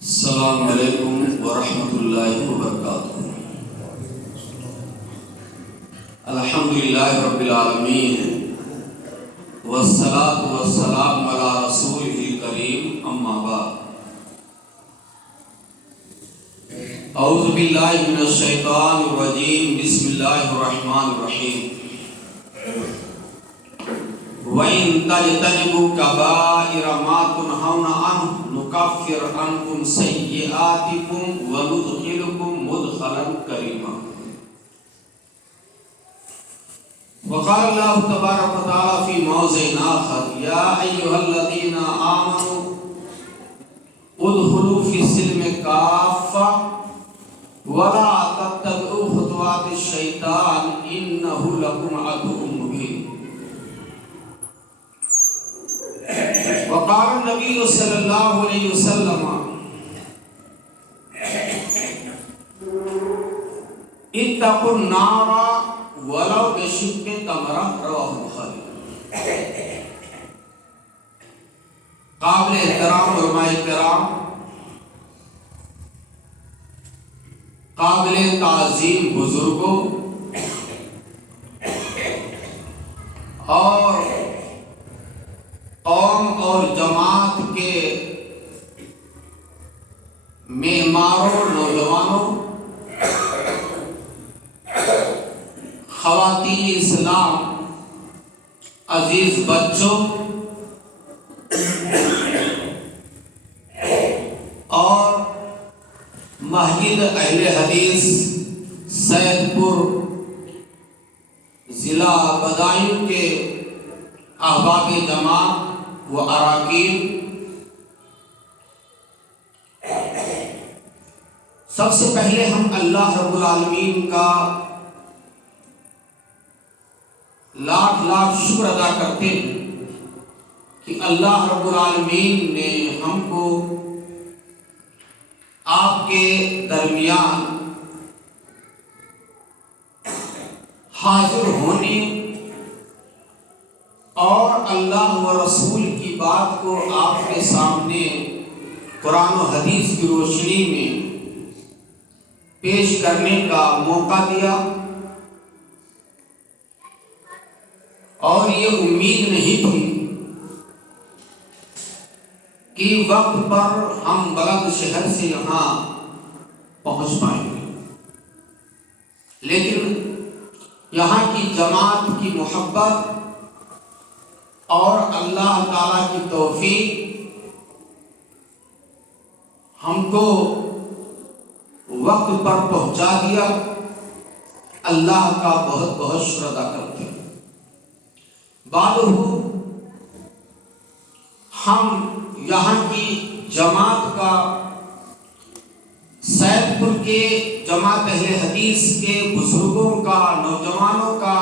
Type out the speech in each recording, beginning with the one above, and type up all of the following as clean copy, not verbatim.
السلام علیکم ورحمۃ اللہ وبرکاتہ۔ الحمدللہ رب العالمین والصلاة والسلام علی رسولہ الکریم، اما بعد۔ اعوذ باللہ من الشیطان الرجیم، بسم اللہ الرحمن الرحیم۔ وَإِن تَجْتَنِبُوا كَبَائِرَ مَا تُنْهَوْنَ عَنْهُ نُكَفِّرْ عَنْكُمْ سَيِّئَاتِكُمْ وَنُدْخِلْكُمْ مُدْخَلًا كَرِيمًا۔ وقال اللہ تبارک و تعالی فی موضع آخر: یا ایھا الذین آمنوا ادخلوا فی السلم کافۃ ولا تتبعوا خطوات الشیطان انہ لکم عدو مبین۔ وقال النبی صلی اللہ علیہ وسلم: اتقوا النار ولو بشق تمرہ، رواہ البخاری۔ قابل احترام علماء کرام، قابل تعظیم بزرگوں اور قوم اور جماعت کے معماروں، نوجوانوں، خواتین اسلام، عزیز بچوں اور مسجد اہل حدیث سید پور ضلع بدایوں کے احباب جماعت و اراکین، سب سے پہلے ہم اللہ رب العالمین کا لاکھ لاکھ شکر ادا کرتے ہیں کہ اللہ رب العالمین نے ہم کو آپ کے درمیان حاضر ہونے اور اللہ و رسول کی بات کو آپ کے سامنے قرآن و حدیث کی روشنی میں پیش کرنے کا موقع دیا، اور یہ امید نہیں تھی کہ وقت پر ہم بلند شہر سے یہاں پہنچ پائیں گے، لیکن یہاں کی جماعت کی محبت اور اللہ تعالیٰ کی توفیق ہم کو وقت پر پہنچا دیا۔ اللہ کا بہت بہت شکر ادا کرتے ہیں۔ بعد ہم یہاں کی جماعت کا، سید پور کے جماعت اہل حدیث کے بزرگوں کا، نوجوانوں کا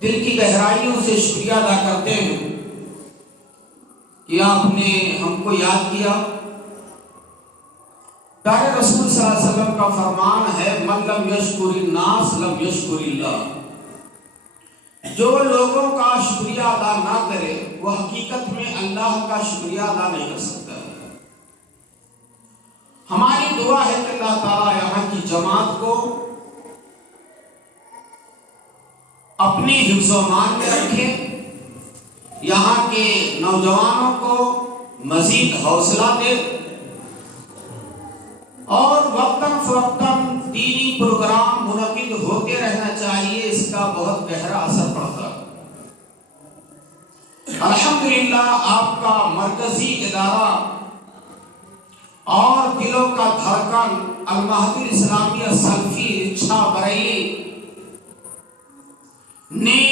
دل کی گہرائیوں سے شکریہ ادا کرتے ہیں کہ آپ نے ہم کو یاد کیا۔ پیارے رسول صلی اللہ علیہ وسلم کا فرمان ہے: من لم یشکر الناس لم یشکر اللہ۔ جو لوگوں کا شکریہ ادا نہ کرے وہ حقیقت میں اللہ کا شکریہ ادا نہیں کر سکتا ہے۔ ہماری دعا ہے کہ اللہ تعالیٰ یہاں کی جماعت کو اپنی حفظ و امان میں رکھے، یہاں کے نوجوانوں کو مزید حوصلہ دے، اور وقتاً فوقتاً دینی پروگرام منعقد ہوتے رہنا چاہیے، اس کا بہت گہرا اثر پڑتا ہے۔ الحمدللہ آپ کا مرکزی ادارہ اور دلوں کا دھڑکن المہد الاسلامیہ سلفی رچھا بریلی نے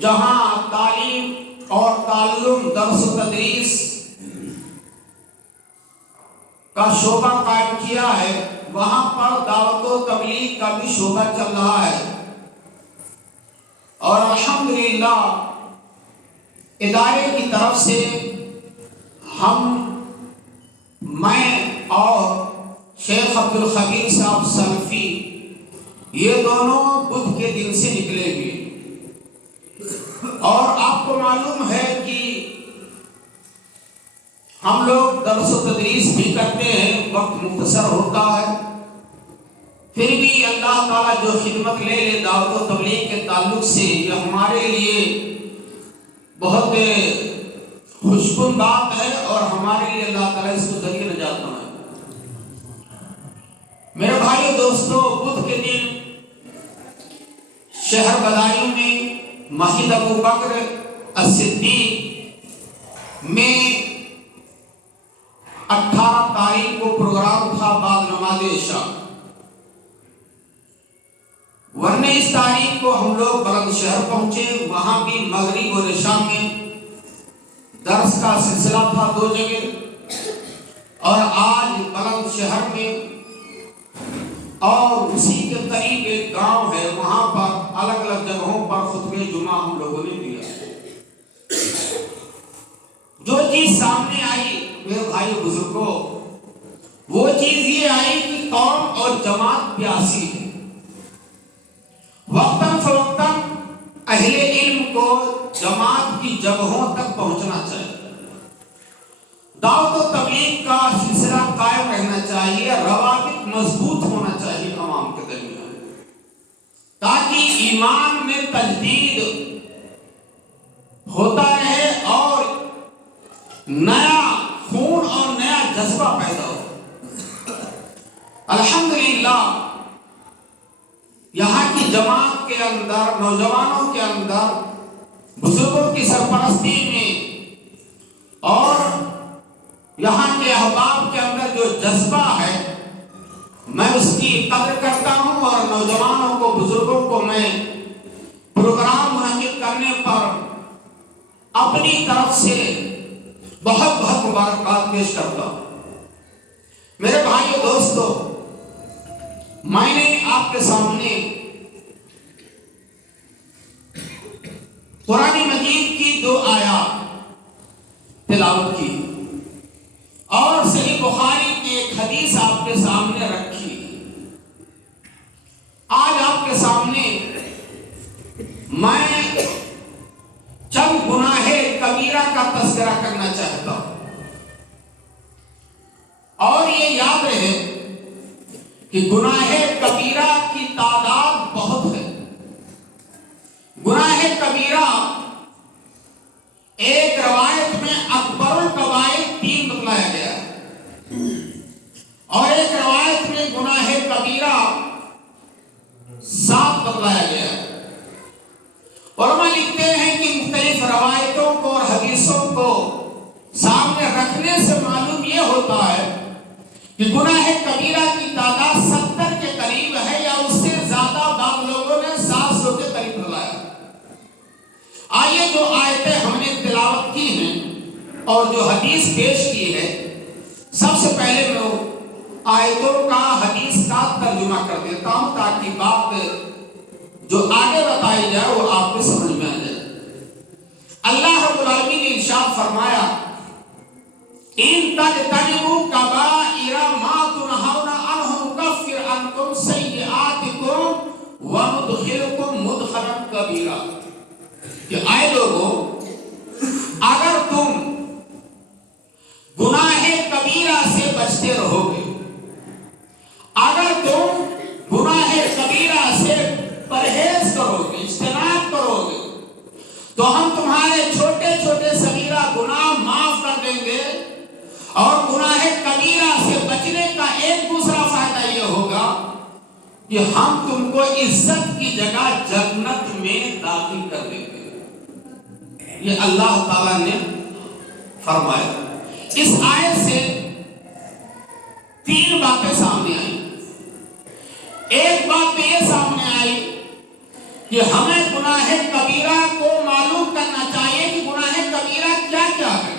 جہاں تعلیم اور تعلم، درس و تدریس کا شعبہ قائم کیا ہے، وہاں پر دعوت و تبلیغ کا بھی شعبہ چل رہا ہے، اور الحمدللہ ادارے کی طرف سے میں اور شیخ عبدالخبیر صاحب سلفی یہ دونوں بدھ کے دن سے نکلے ہوئے، اور آپ کو معلوم ہے کہ ہم لوگ درس و تدریس بھی کرتے ہیں، وقت مختصر ہوتا ہے، پھر بھی اللہ تعالیٰ جو خدمت لے لے دعوت و تبلیغ کے تعلق سے، یہ ہمارے لیے بہت خوشگوار بات ہے، اور ہمارے لیے اللہ تعالیٰ اس کو ذریعہ نجات بنائے۔ میرے بھائیو دوستو، بدھ کے دن شہر بدایوں میں مسجد ابو بکر الصدیق میں 18 تاریخ کو پروگرام تھا بعد نماز عشاء، ورنہ اس تاریخ کو ہم لوگ بلند شہر پہنچے، وہاں بھی مغرب اور عشاء میں درس کا سلسلہ تھا 2 جگہ، اور آج بلند شہر میں اور اسی کے قریب ایک گاؤں ہے، وہاں پر الگ الگ جگہوں پر خطبہ جمعہ ہم لوگوں نے دیا۔ جو چیز سامنے آئی میرے بھائی بزرگوں، وہ چیز یہ آئی کہ قوم اور جماعت پیاسی ہے۔ وقتاً فوقتاً اہل علم کو جماعت کی جگہوں تک پہنچنا چاہیے، دعوت و تبلیغ کا سلسلہ قائم رہنا چاہیے، روابط مضبوط ہونا چاہیے عوام کے درمیان، تاکہ ایمان میں تجدید ہوتا رہے اور نیا خون اور نیا جذبہ پیدا ہو۔ الحمدللہ یہاں کی جماعت کے اندر، نوجوانوں کے اندر، بزرگوں کی سرپرستی میں اور یہاں کے احباب کے اندر جو جذبہ ہے، میں اس کی قدر کرتا ہوں، اور نوجوانوں کو، بزرگوں کو میں پروگرام منعقد کرنے پر اپنی طرف سے بہت بہت مبارکباد پیش کرتا ہوں۔ میرے بھائیو دوستو، میں نے آپ کے سامنے قرآن مجید کی 2 آیات تلاوت کی اور صحیح بخاری کی ایک حدیث آپ کے سامنے رکھی۔ آج آپ کے سامنے میں چند گناہ کبیرہ کا تذکرہ کرنا چاہتا ہوں، اور یہ یاد رہے کہ گناہ کبیرہ کی تعداد بہت ہے۔ گناہ کبیرہ ایک روایت میں اکبر الکبائر 3 بتلایا گیا ہے، اور ایک روایت میں گناہ کبیرہ 7 بتلایا گیا ہے۔ علماء لکھتے ہیں کہ مختلف روایتوں کو اور حدیثوں کو سامنے رکھنے سے معلوم یہ ہوتا ہے کہ گناہ کبیرہ کی تعداد 70 کے قریب ہے، یا اس سے زیادہ، بعض لوگوں نے 700 کے قریب بتلایا۔ آئیے جو آیتیں ہم نے تلاوت کی ہیں اور جو حدیث پیش کی ہے، سب سے پہلے میں آیتوں کا، حدیث کا ترجمہ کر دیتا ہوں، تاکہ بات جو آگے بتائی جائے وہ آپ کو سمجھ میں آ جائے۔ اللہ رب العالمین نے ارشاد فرمایا، ان تجتنبوا کبائر ما تنہون عنہ نکفر عنکم سیئاتکم وندخلکم مدخلا کبیرا، کہ اے لوگوں، اگر تم گناہ کبیرہ سے بچتے رہو گے، اگر تم گناہ کبیرہ سے پرہیز کرو گے، اجتناب کرو گے، تو ہم تمہارے چھوٹے چھوٹے صغیرہ گناہ معاف کر دیں گے، اور گناہ کبیرہ سے بچنے کا ایک دوسرا فائدہ یہ ہوگا کہ ہم تم کو عزت کی جگہ جنت میں داخل کر دیں گے۔ یہ اللہ تعالیٰ نے فرمایا۔ اس آیت سے 3 باتیں سامنے آئی۔ ایک بات تو یہ سامنے آئی کہ ہمیں گناہ کبیرہ کو معلوم کرنا چاہیے کہ گناہ کبیرہ کیا کیا ہے،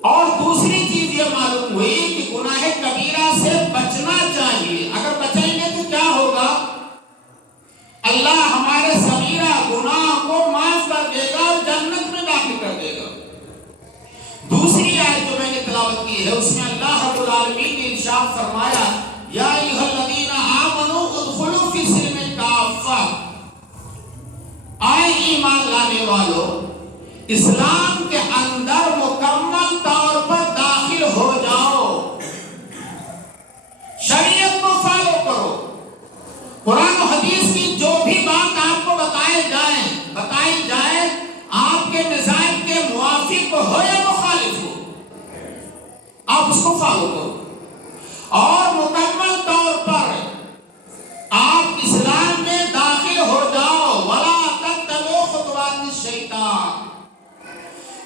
اور دوسری چیز یہ معلوم ہوئی کہ گناہ کبیرہ سے بچنا چاہیے۔ اگر بچیں گے تو کیا ہوگا؟ اللہ ہمارے صغیرہ گناہ کو معاف کر دے گا اور جنت میں داخل کر دے گا۔ دوسری آیت جو میں نے تلاوت کی ہے، اس میں اللہ رب العالمین نے ارشاد فرمایا، یا ایھا الذین آمنوا جانے والوں، اسلام کے اندر مکمل طور پر داخل ہو جاؤ، شریعت کو فالو کرو، قرآن و حدیث کی جو بھی بات آپ کو بتائی جائے آپ کے مزاج کے موافق ہو یا مخالف ہو، آپ اس کو فالو کرو اور مکمل طور پر آپ اسلام میں داخل ہو جاؤ۔ وَلَا تَتَّبِعُوا خُطُوَاتِ الشَّيْطَانِ،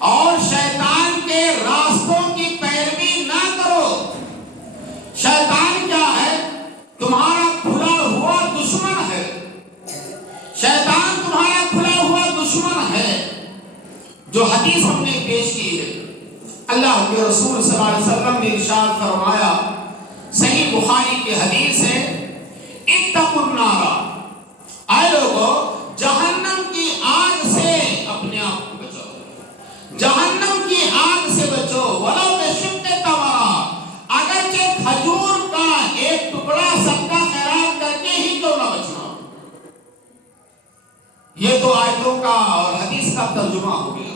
اور شیطان کے راستوں کی پیروی نہ کرو۔ شیطان کیا ہے؟ تمہارا کھلا ہوا دشمن ہے، شیطان تمہارا کھلا ہوا دشمن ہے۔ جو حدیث ہم نے پیش کی ہے، اللہ کے رسول صلی اللہ علیہ وسلم نے ارشاد فرمایا، صحیح بخاری کی حدیث ہے، اتقوا النار، اے لوگو جہنم کی آگ سے اپنے آپ کو بچاؤ، جہنم کی آگ سے بچو، ولو بشق تمرہ، اگرچہ کھجور کا ایک ٹکڑا صدقہ خیرات کر کے ہی کیوں نہ بچنا۔ یہ تو آیتوں کا اور حدیث کا ترجمہ ہو گیا۔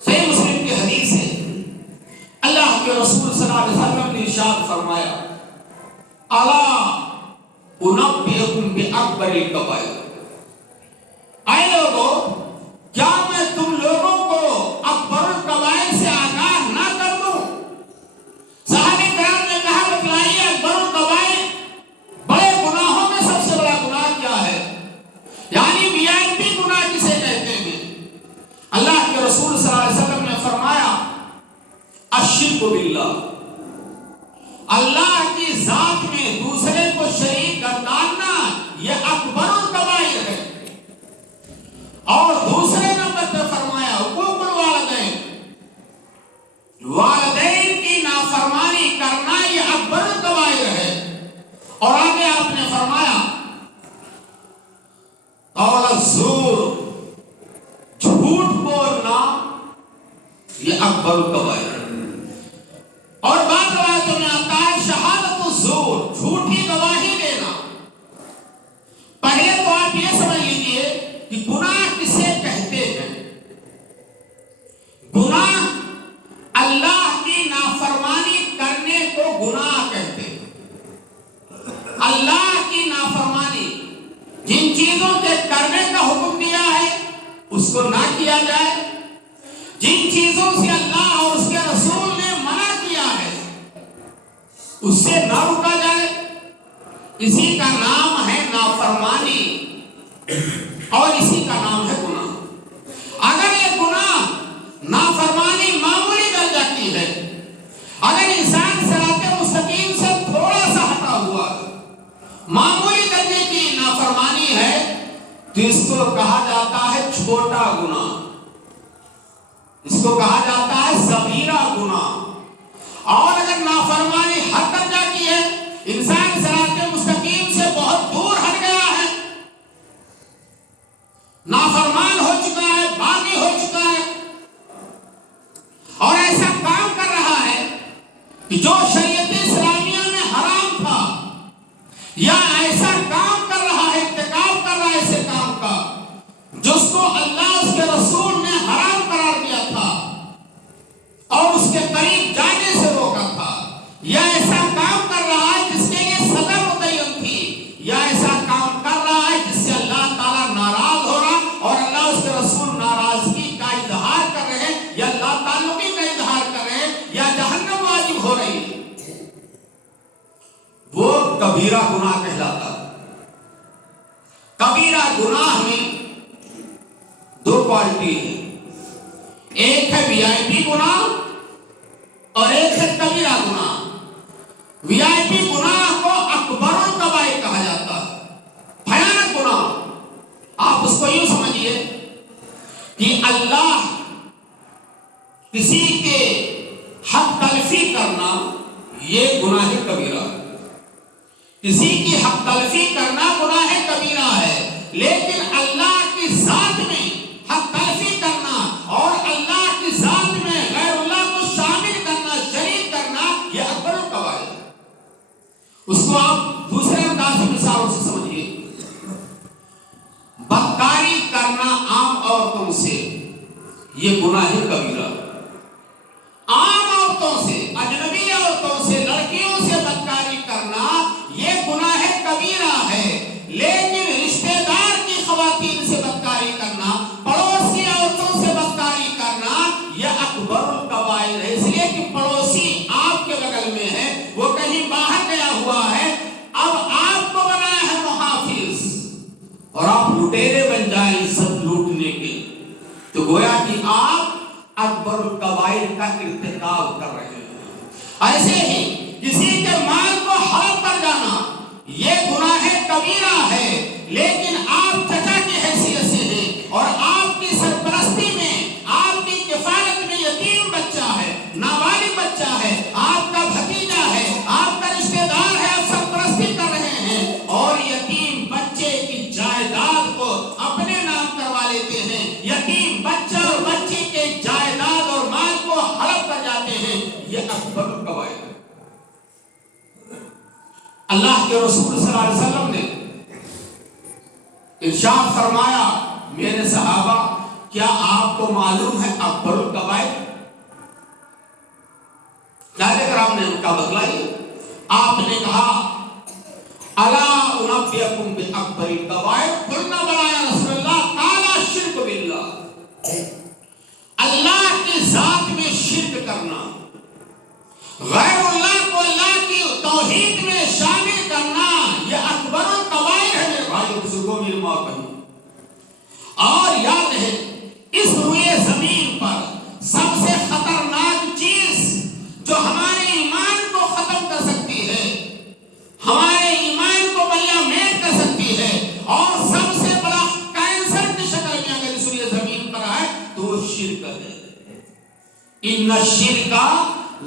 صحیح مسلم کی حدیث ہے، اللہ کے رسول صلی اللہ علیہ وسلم نے ارشاد فرمایا، الا انبئکم باکبر الکبائر، اے لوگو کیا میں تم لوگوں کو اکبر الکبائر سے آگاہ نہ کر دوں؟ صحابہ کرام نے کہا بتلائیے اکبر الکبائر، بڑے گناہوں میں سب سے بڑا گناہ کیا ہے؟ یعنی VIP گناہ کسے کہتے ہیں؟ اللہ کے رسول صلی اللہ علیہ وسلم نے فرمایا، الشرک باللہ، اللہ کی ذات میں دوسرے کو شریک گرداننا، یہ اکبر الکبائر ہے۔ اور دوسرے نمبر پہ فرمایا حقوق الوالدین، والدین کی نافرمانی کرنا یہ اکبر الکبائر ہے۔ اور آگے آپ نے فرمایا قول الزور، جھوٹ بولنا یہ اکبر الکبائر ہے۔ اور بعض روایتوں میں آتا ہے شہادت الزور، جھوٹی گواہی دینا۔ پہلے تو آپ یہ سمجھ لیجئے کہ گناہ کسے کہتے ہیں؟ گناہ اللہ کی نافرمانی کرنے کو گناہ کہتے ہیں۔ اللہ کی نافرمانی، جن چیزوں کے کرنے کا حکم دیا ہے اس کو نہ کیا جائے، جن چیزوں سے اللہ اور اس کے رسول نے منع کیا ہے اس سے نہ رکا جائے، اسی کا نام ہے نافرمانی اور اسی کا نام ہے گناہ۔ اگر یہ گناہ نافرمانی معمولی درجہ کی ہے، اگر انسان صراط مستقیم سے تھوڑا سا ہٹا ہوا معمولی درجے کی نافرمانی ہے تو اس کو کہا جاتا ہے چھوٹا گناہ، اس کو کہا جاتا ہے صغیرہ گناہ۔ اور اگر نافرمانی حد درجہ کی ہے، انسان صراط مستقیم سے بہت دور ہٹ گیا ہے، نافرمان ہو چکا ہے، باغی ہو چکا ہے، اور ایسا کام کر رہا ہے کہ جو شریعت اسلامیہ میں حرام تھا، یا ایسا کام کر رہا ہے، ارتکاب کر رہا ہے ایسے کام کا جس کو اللہ اس کے رسول نے حرام قرار دیا تھا اور اس کے قریب جانے سے روکا تھا، یا ایسا کام کر رہا ہے جس کے لیے سزا متعین تھی، یا ایسا کام کر رہا ہے جس سے اللہ تعالیٰ ناراض ہو رہا اور اللہ اس کے رسول ناراضگی کا اظہار کر رہے ہیں، یا اللہ تعلقی کا اظہار کر رہے ہیں، یا جہنم واجب ہو رہی ہے، وہ کبیرہ گناہ کہلاتا ہے۔ کبیرہ گناہ میں دو کوالٹی ہے، ایک ہے VIP گناہ اور ایک ہے کبیرہ گناہ۔ VIP گناہ کو اکبر الکبائر کہا جاتا ہے، بھیانک گناہ۔ آپ اس کو یوں سمجھیے کہ اللہ کسی کے حق تلفی کرنا یہ گناہ کبیرہ ہے، کسی کی حق تلفی کرنا گناہ کبیرہ ہے، لیکن اللہ کی ذات میں حق تلفی کرنا اور اللہ کی ذات میں غیر اللہ کو شامل کرنا، شریک کرنا، یہ اکبر الکبائر ہے۔ اس کو آپ دوسرے انداز سے مثالوں سے سمجھیے۔ بدکاری کرنا عورتوں سے یہ گناہ کبیرہ، عام عورتوں سے، اجنبی عورتوں سے، لڑکیوں سے بدکاری کرنا یہ گناہ کبیرہ ہے، لیکن رشتہ دار کی خواتین سے بدکاری کرنا، پڑوسی عورتوں سے بدکاری کرنا یہ اکبر الکبائر ہے، اس لیے کہ پڑوسی آپ کے بغل میں ہے، وہ کہیں باہر گیا ہوا ہے، اب آپ کو بنایا ہے محافظ اور آپ لٹیرے بن جائیں عزت لوٹنے کے، تو گویا کہ آپ اکبر الکبائر کا ارتکاب کر رہے ہیں۔ ایسے ہی کسی کے مال کو ہڑپ کر جانا یہ گناہ کبیرہ ہے، لیکن آپ چچا کی حیثیت سے ہیں اور آپ کی سرپرستی میں، آپ کی کفالت میں یتیم بچہ ہے، نابالغ بچہ ہے، آپ کا بھتیجا ہے، آپ کا رشتہ دار ہے، آپ سرپرستی کر رہے ہیں اور یتیم بچے کی جائیداد کو اپنے نام کروا لیتے ہیں، یتیم بچہ اور بچی کے جائیداد اور مال کو ہڑپ کر جاتے ہیں، یہ اکبر الکبائر ہے۔ اللہ کے رسول صلی اللہ علیہ وسلم نے ارشاد فرمایا، میرے صحابہ کیا آپ کو معلوم ہے اکبر الکبائر؟ صحابہ کرام نے ان کا بتلائی، آپ نے کہا الا انبئکم باکبر الکبائر، قلنا بلی یا رسول اللہ، قال الشرک باللہ، اللہ کی ذات میں شرک کرنا، غیر اللہ کو اللہ کی توحید میں شامل کرنا، یہ اکبر الکبائر ہے میرے بھائیو بزرگوں، میرے ماں بہنوں۔ اور یاد ہے اس روئے زمین پر سب سے خطرناک چیز جو ہمارے ایمان کو ختم کر سکتی ہے، ہمارے ایمان کو بلیا میٹ کر سکتی ہے، اور سب سے بڑا کینسر کی شکل میں اگر اس روئے زمین پر آئے تو وہ شرک ہے۔ ان الشرک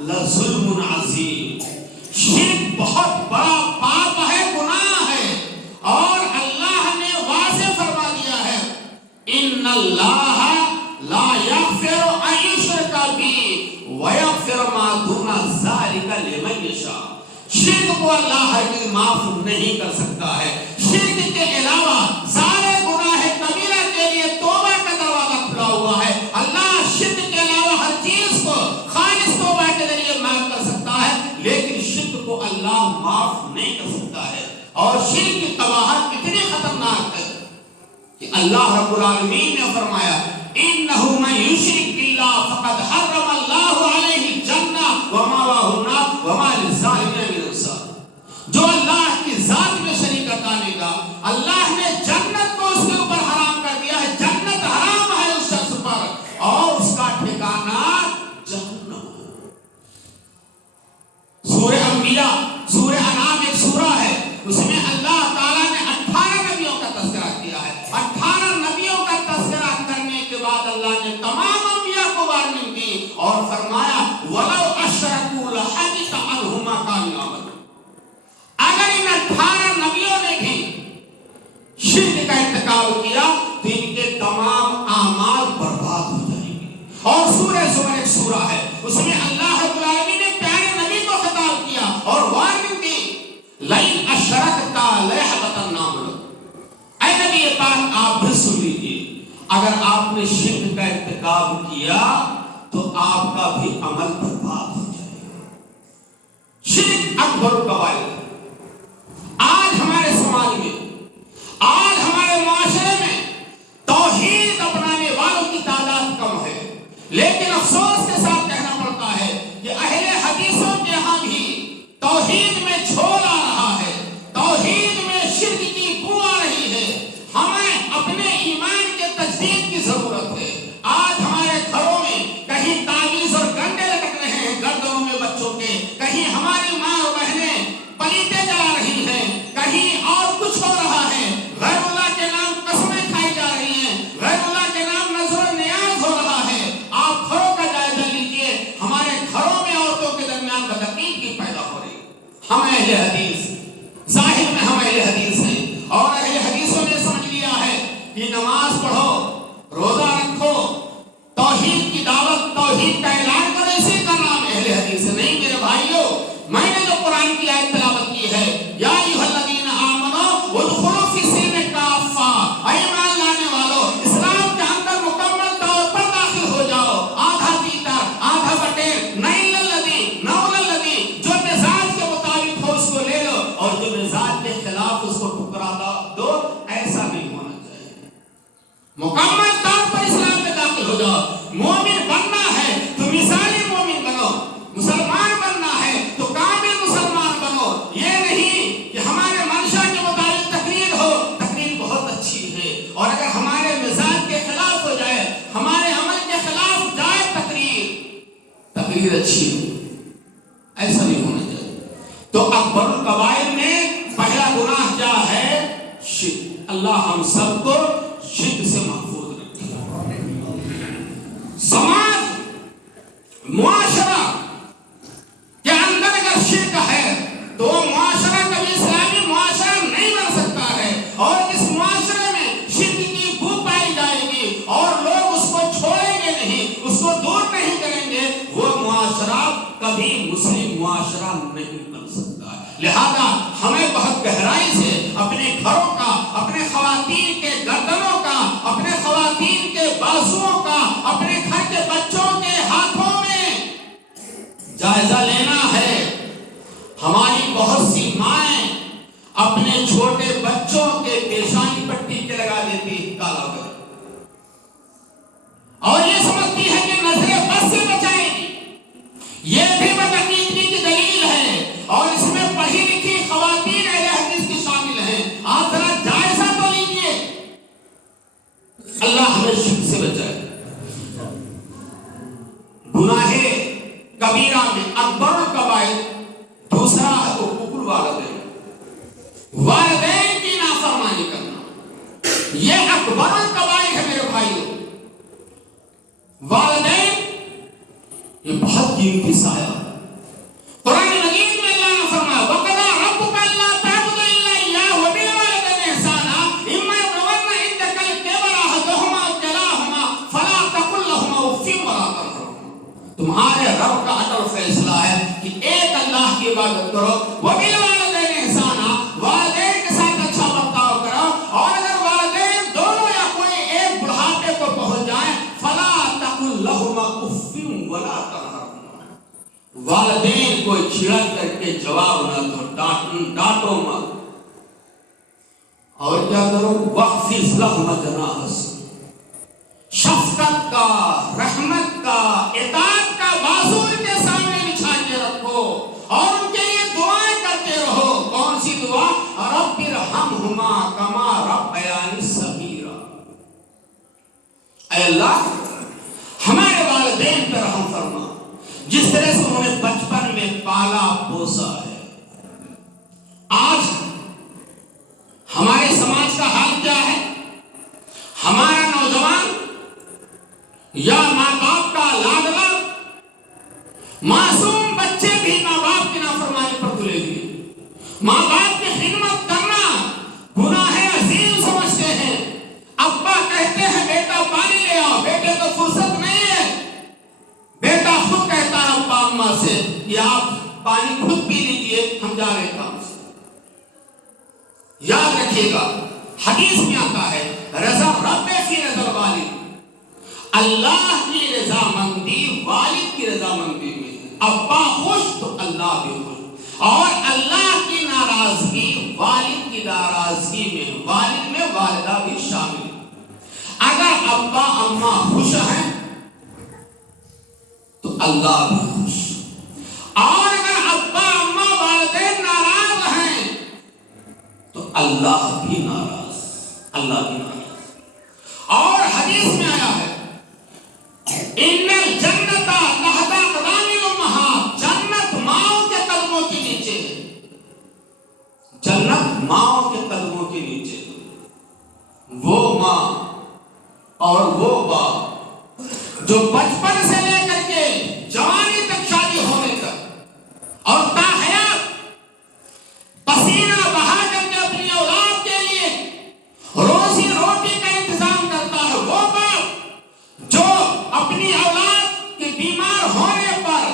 لظلم عظیم، شرک بہت بڑا پاپ ہے، گناہ ہے، اور اللہ نے واضح فرما دیا ہے ان اللہ لا یغفر ان یشرک بہ ویغفر ما دون ذلک لمن یشاء، شرک کو اللہ ہرگز معاف نہیں کر سکتا ہے، شرک کے علاوہ سارے گناہ کبیرہ کے لیے توبہ کا دروازہ کھلا ہوا ہے، اللہ شرک کے علاوہ ہر چیز کو خالص توبہ کے ذریعے معاف کر سکتا ہے، لیکن شرک کو اللہ معاف نہیں کر سکتا ہے۔ اور شرک کی قباحت کتنی خطرناک ہے کہ اللہ رب العالمین نے فرمایا انہ من یشرک باللہ فقد حرم اللہ علیہ الجنہ ومأواہ النار وما للظالمین من انصار، جو اللہ کی ذات میں شریک ڈالے گا اللہ نے جنت کو اس کے اوپر حرام کر دیا ہے، جنت حرام ہے اس شخص پر اور اس کا ٹھکانہ جہنم ہے۔ سورہ انبیاء، سورہ انعام ایک سورہ ہے، اس میں اللہ تعالیٰ نے 18 نبیوں کا تذکرہ کیا ہے، 18 نبیوں کا تذکرہ کرنے کے بعد اللہ نے تمام انبیاء کو وارننگ دی اور فرمایا وَلَوْ أَشْرَكُوا لَحَبِطَ عَنْهُمْ مَا كَانُوا يَعْمَلُونَ، اگر ان 18 نبیوں نے بھی شرک کا ارتکاب کیا تو ان کے تمام اعمال برباد ہو جائیں گے۔ اور سورہ زمر ایک سورہ ہے، اس میں اللہ رب العالمین نے پیارے نبی کو خطاب کیا اور وارننگ دی لَئِنْ أَشْرَكْتَ لَيَحْبَطَنَّ عَمَلُكَ، اے نبی پاک آپ بھی سن لیجیے، اگر آپ نے شرک کا ارتکاب کیا تو آپ کا بھی عمل برباد ہو جائے گا۔ شرک اکبر الکبائر، آج ہمارے سماج میں، آج ہمارے معاشرے میں توحید اپنانے والوں کی تعداد کم ہے، لیکن افسوس کے ساتھ کہنا پڑتا ہے کہ اہل حدیثوں کے ہاں بھی توحید میں جھول آ رہا ہے، توحید میں شرک کی بو آ رہی ہے، ہمیں اپنے ایمان کے تجدید کی ضرورت ہے۔ آج ہمارے گھروں میں کہیں تعویذ اور گنڈے لٹک رہے ہیں گردنوں میں بچوں کے، کہیں ہماری ماں اور بہنیں پلیتے جلا رہی ہیں، کہیں اور کچھ ہو رہا ہے، غیر جاؤ. مومن بننا ہے تو مثالی مومن بنو، مسلمان بننا ہے تو کامل مسلمان بنو. یہ نہیں کہ ہمارے منشا کے مطابق تقریر ہو، تقریر بہت اچھی ہے، اور اگر ہمارے مزاج کے خلاف ہو جائے، ہمارے عمل کے خلاف جائے تقریر اچھی ہے، ایسا نہیں ہونا چاہیے. تو اکبر الکبائر میں پہلا گناہ کیا ہے؟ شرک. اللہ ہم سب کو شرک سے محفوظ رکھے. سماج، معاشرہ کے اندر اگر شرک ہے تو وہ معاشرہ کبھی اسلامی معاشرہ نہیں بن سکتا ہے. اور اس معاشرے میں شرک کی بو پائی جائے گی اور لوگ اس کو چھوڑیں گے نہیں، اس کو دور نہیں کریں گے، وہ معاشرہ کبھی مسلم معاشرہ نہیں بن سکتا ہے. لہذا ہمیں بہت گہرائی سے اپنے گھروں کا، اپنے خواتین کے گردنوں کا، اپنے خواتین کے بازوؤں کا، اپنے گھر کے بچوں کے ہاتھوں میں جائزہ لینا ہے. ہماری بہت سی مائیں اپنے چھوٹے بچوں کے پیشانی پٹی کے لگا دیتی کالا کر، اور یہ سمجھتی ہے کہ نظر بد سے بچائے گی. یہ بھی بدعقیدگی کی دلیل ہے، اور اس میں پڑھی لکھی خواتین اہل حدیث کی شامل ہیں. آپ ذرا جائزہ تو لیجیے. اللہ ہمیں شرک سے بچائے. گناہ کبیرہ میں اکبر الکبائر دوسرا ہے حقوق الوالدین، والدین کی نافرمانی کرنا. یہ اکبر الکبائر ہے میرے بھائیوں. والدین یہ بہت قیمتی سایہ. قرآن مجید میں اللہ نے فرمایا وَقَضَىٰ رَبُّكَ أَلَّا تَعْبُدُوا إِلَّا إِيَّاهُ وَبِالْوَالِدَيْنِ إِحْسَانًا إِمَّا يَبْلُغَنَّ عِندَكَ الْكِبَرَ أَحَدُهُمَا أَوْ كِلَاهُمَا فَلَا تَقُل لَّهُمَا أُفٍّ وَلَا تَنْهَرْهُمَا. تمہارے رب کا اٹل فیصلہ ہے کہ ایک اللہ کی عبادت کرو. وَبِالْوَالِدَيْنِ إِحْسَانًا، والدین کے ساتھ اچھا برتاؤ کرو. اور اگر والدین دونوں یا کوئی ایک بڑھاپے کو پہنچ جائیں فَلَا تَقُل لَّهُمَا أُفٍّ وَلَا تَنْهَرْهُمَا. والدین کو چھڑک کر کے جواب نہ دو، ڈانٹو مت. اور کیا کرو؟ وَخْفِضْ لَهُمَ جَنَاحَ الذِّلِّ، شفقت کا، رحمت کا، اطاعت کا بازو ان کے سامنے بچھا کے رکھو اور ان کے لیے دعائیں کرتے رہو. کون سی دعا؟ رب ارحمہما کما ربیانی صغیرا. اے اللہ ہمارے والدین پر رحم فرما، جس طرح سے انہوں نے بچپن میں پالا پوسا ہے. آج ہمارے سماج کا حال کیا ہے؟ ہمارا نوجوان یا ماں باپ کا لاڈلا، معصوم بچے بھی ماں باپ کی نافرمانی پر تلے ہوئے. ماں باپ کی خدمت کرنا گناہ عظیم سمجھتے ہیں. ابا کہتے ہیں بیٹا پانی لے آؤ، بیٹے کو فرصت نہیں ہے. بیٹا خود کہتا ہے ابا اماں سے کہ آپ پانی خود پی لیجئے، ہم جا رہے کام سے. یاد رکھیے گا حدیث میں آتا ہے رضا رب فی رضا الوالد، اللہ کی رضامندی والد کی رضامندی میں ہے. ابا خوش تو اللہ بھی خوش، اور اللہ کی ناراضگی والد کی ناراضگی میں، والد میں والدہ بھی شامل ہے. اگر ابا اماں خوش ہیں تو اللہ بھی خوش، اور اگر ابا اماں والدین ناراض ہیں تو اللہ بھی ناراض، اللہ بھی ناراض. اور حدیث میں آیا ہے ان الجنت تحت اقدام الامہات، جنت ماؤں کے قدموں کے نیچے ہے. جنت ماؤں کے قدموں کے نیچے. وہ ماں اور وہ باپ جو بچپن سے لے کر کے جوانی تک شادی ہونے تک اور تاحیات پسینہ بہا کر کے اپنی اولاد کے لیے روزی روٹی کا انتظام کرتا ہے، وہ باپ جو اپنی اولاد کے بیمار ہونے پر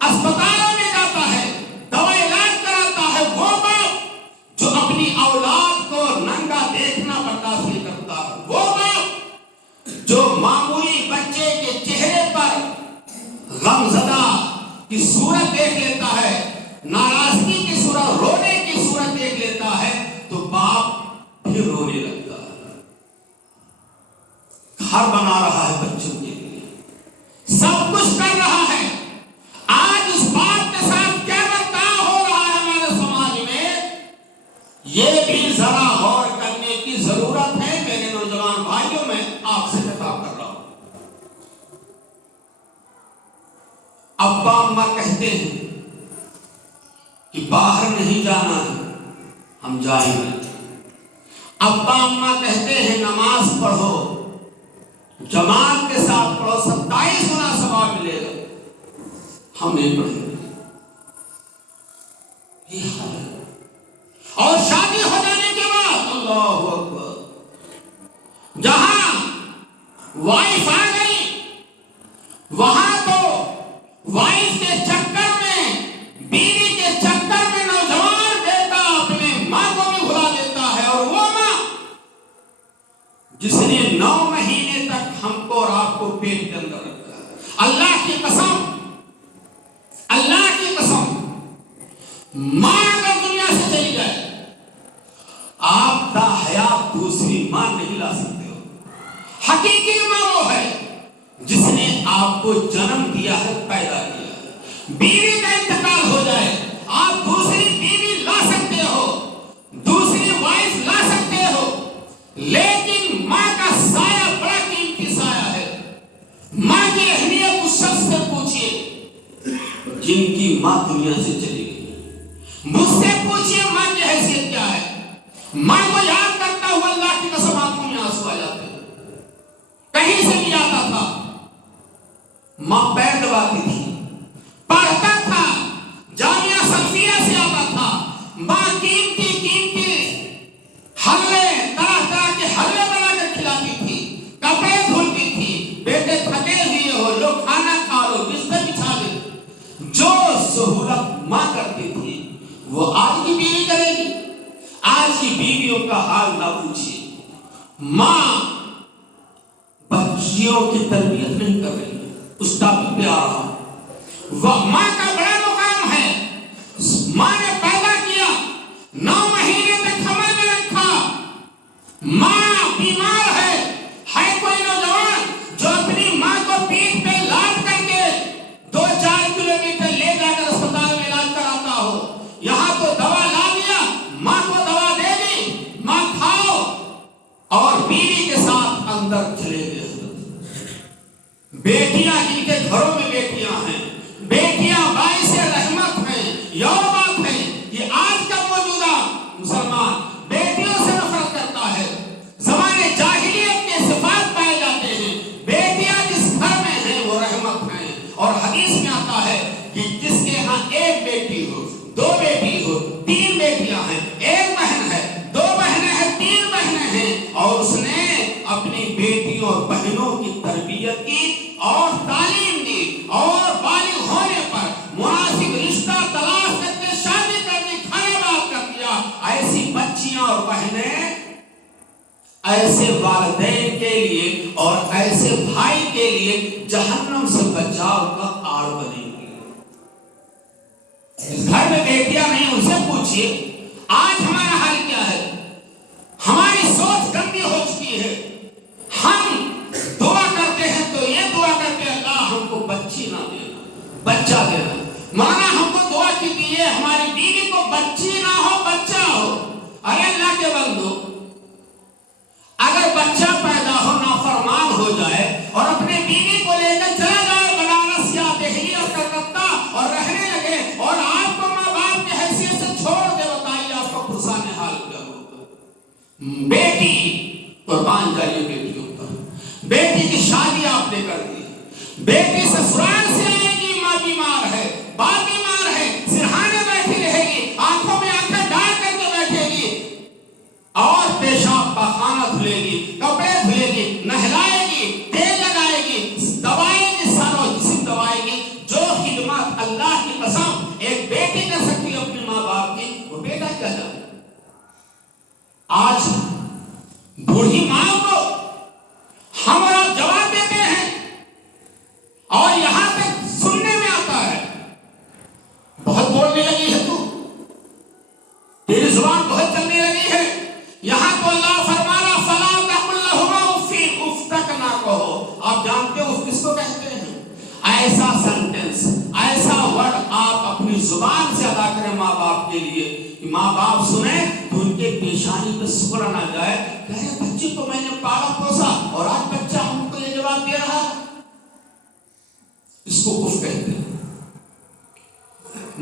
اسپتالوں میں جاتا ہے، دوا علاج کراتا ہے، وہ باپ جو اپنی اولاد کو ننگا دیکھنا برداشت نہیں کرتا ہے، وہ باپ جو معمولی بچے کے چہرے پر غمزدہ کی صورت دیکھ لیتا ہے، ناراضگی کی صورت، رونے کی صورت دیکھ لیتا ہے، تو باپ بھی رونے لگتا ہے. گھر بنا رہا ہے بچوں کے لیے، ابا اماں کہتے ہیں کہ باہر نہیں جانا ہے، ہم جائیں گے۔ ابا اماں کہتے ہیں نماز پڑھو، جماعت کے ساتھ پڑھو، 27 گنا ثواب ملے گا، ہم نہیں پڑھیں گے۔ یہ حال ہے۔ اور شادی ہو جانے کے بعد اللہ اکبر، جہاں وائف آ گئی وہاں تو وائف کے چکر میں، بیوی کے چکر میں نوجوان بیٹا اپنے ماں کو بھی بھلا دیتا ہے، اور وہ ماں جس نے 9 مہینے تک ہم کو اور آپ کو پیٹ کے اندر رکھا ہے، اللہ کی قسم، اللہ کی قسم، ماں اگر دنیا سے چلی جائے آپ دا حیات دوسری ماں نہیں لا سکتے ہو۔ حقیقی ماں وہ ہے جس نے آپ کو جنم دیا ہے، پیدا کیا ہے۔ بیوی کا انتقال ہو جائے آپ دوسری بیوی لا سکتے ہو، دوسری وائف لا سکتے ہو، لیکن ماں کا سایہ بڑا قیمتی سایہ ہے۔ ماں کی اہمیت اس شخص سے پوچھئے جن کی ماں دنیا سے چلی گئی، مجھ سے پوچھئے ماں کی حیثیت کیا ہے۔ ماں کو یاد کرتا ہوا اللہ کی قسم آنکھوں میں آنسو آ جاتے ہیں۔ کہیں سے بھی آتا تھا ماں پیر دباتی تھی، پڑھتا تھا جامعہ سلفیہ سے آتا تھا، ماں قیمتی قیمتی حلوے، طرح طرح کے حلوے بنا کر کھلاتی تھی، کپڑے دھلتی تھی، بیٹے تھکے ہوئے ہو لو کھانا کھا لو، بستر بچھا دے۔ جو سہولت ماں کرتی تھی وہ آج کی بیوی کرے گی؟ آج کی بیویوں کا حال نہ پوچھیے۔ ماں بچیوں کی تربیت نہیں کر رہی ہے، اس ٹاپک پہ آ رہا ہوں۔ وہ ماں کا بڑا مقام ہے۔ ماں نے پیدا کیا، 9 مہینے تک حمل میں رکھا، ماں بیمار ہے کوئی نوجوان جو اپنی ماں کو پیٹھ پہ لاد کر کے 2-4 کلومیٹر لے جا کر اسپتال میں علاج کراتا ہو، یہاں تو دوا لا دیا، ماں کو دوا دے دی، ماں کھاؤ، اور بیوی کے ساتھ اندر چلے گئے۔ بیٹیاں جن کے گھروں میں بیٹیاں ہیں، بیٹیاں باعث رحمت ہیں، یہ بات ہے کہ آج کا موجودہ مسلمان بیٹیوں سے نفرت کرتا ہے۔ زمانے جاہلیت کے صفات پائے جاتے ہیں، بیٹیاں جس گھر میں ہیں وہ رحمت ہیں، اور حدیث میں آتا ہے کہ جس کے ہاں 1 بیٹی ہو، 2 بیٹی ہو، 3 بیٹیاں ہیں، 1 بہن ہے، 2 بہنیں ہیں، 3 بہنیں ہیں، اور اس نے اپنی بیٹیوں اور بہنوں کی تربیت کی اور تعلیم دی، اور بالغ ہونے پر مناسب رشتہ تلاش کر کے شادی کر دی، کھانا بات کر دیا۔ ایسی بچیاں اور بہنیں ایسے والدین کے لیے اور ایسے بھائی کے لیے جہنم سے بچاؤ کا آڑ بنے گی۔ اس گھر میں بیٹیاں نہیں، ان سے پوچھئے آج ہمارا حال کیا ہے۔ ہماری سوچ گندی ہو چکی ہے، ہم دعا کرتے ہیں تو یہ دعا کرتے ہیں اللہ ہم کو بچی نہ دینا، بچہ دینا۔ مولانا ہم کو دعا کیجیے ہماری بیوی کو بچی نہ ہو، بچہ ہو۔ ارے اللہ کے بندو، اگر بچہ پیدا ہو نافرمان ہو جائے اور اپنے بیوی کو لے کر چلا جائے بنارس یا دہلی اور کلکتہ اور رہنے لگے، اور آپ کو ماں باپ کی حیثیت سے چھوڑ دے، بتائیے آپ کا پرسان حال کیا ہوگا۔ بیٹی قربان جائیے بیٹیوں پر، بیٹی کی شادی آپ نے کر دی، بیٹی سسرال سے آئے گی، ماں بیمار ہے، باپ بیمار ہے، سرہانے بیٹھی رہے گی، آنکھوں میں آنکھیں ڈال کر کے بیٹھے گی، اور پیشاب پاخانہ دھلے گی، کپڑے دھلے گی، نہلائے گی، تیل لگائے گی، دوائے گی، سارا جسم دوائے گی۔ جو خدمات اللہ کی قسم ایک بیٹی کر سکتی ہے اپنے ماں باپ کی، وہ بیٹا کیا جائے۔ آج بوڑھی ماں کو ہم اور آپ جواب دیتے ہیں، اور یہاں تک سننے میں آتا ہے بہت بولنے لگی ہے تو، تیری زبان بہت چلنے لگی ہے۔ یہاں تو اللہ فرما رہا فلا تقل لهما اف، اف تک نہ کہو۔ آپ جانتے ہو اف کس کو کہتے ہیں؟ ایسا سینٹنس، ایسا ورڈ آپ اپنی زبان سے ادا کریں ماں باپ کے لیے کہ ماں باپ سنیں تو ان کے پیشانی پہ سکڑا نہ جائے، کہے بچی تو میں نے پالا پوسا اور آج بچہ ہم کو یہ جواب دے رہا ہے۔ اس کو اف کہتے ہیں۔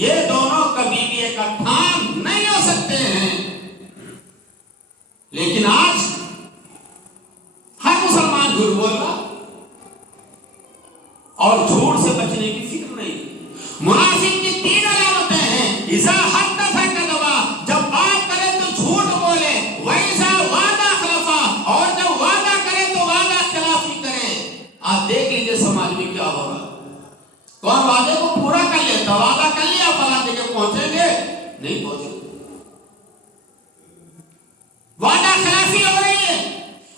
یہ دونوں کبھی بھی اکٹھا نہیں ہو سکتے ہیں. لیکن آج ہر مسلمان جھوٹ بول رہا اور جھوٹ سے بچنے کی فکر نہیں. منافق کی 3 علامتیں ہیں. اذا حدث کذب، جب بات کرے تو جھوٹ بولے. وَإِذَا وَعَدَ خَلَفَ، اور جب وعدہ کرے تو وعدہ خلافی کرے. آپ دیکھ لیجئے سماج میں کیا ہو رہا. کون وعدے کو پورا کر لیتا، وعدہ کر لیا فلاں جگہ پہنچیں گے، نہیں پہنچے. وعدہ خلافی ہو رہی ہے.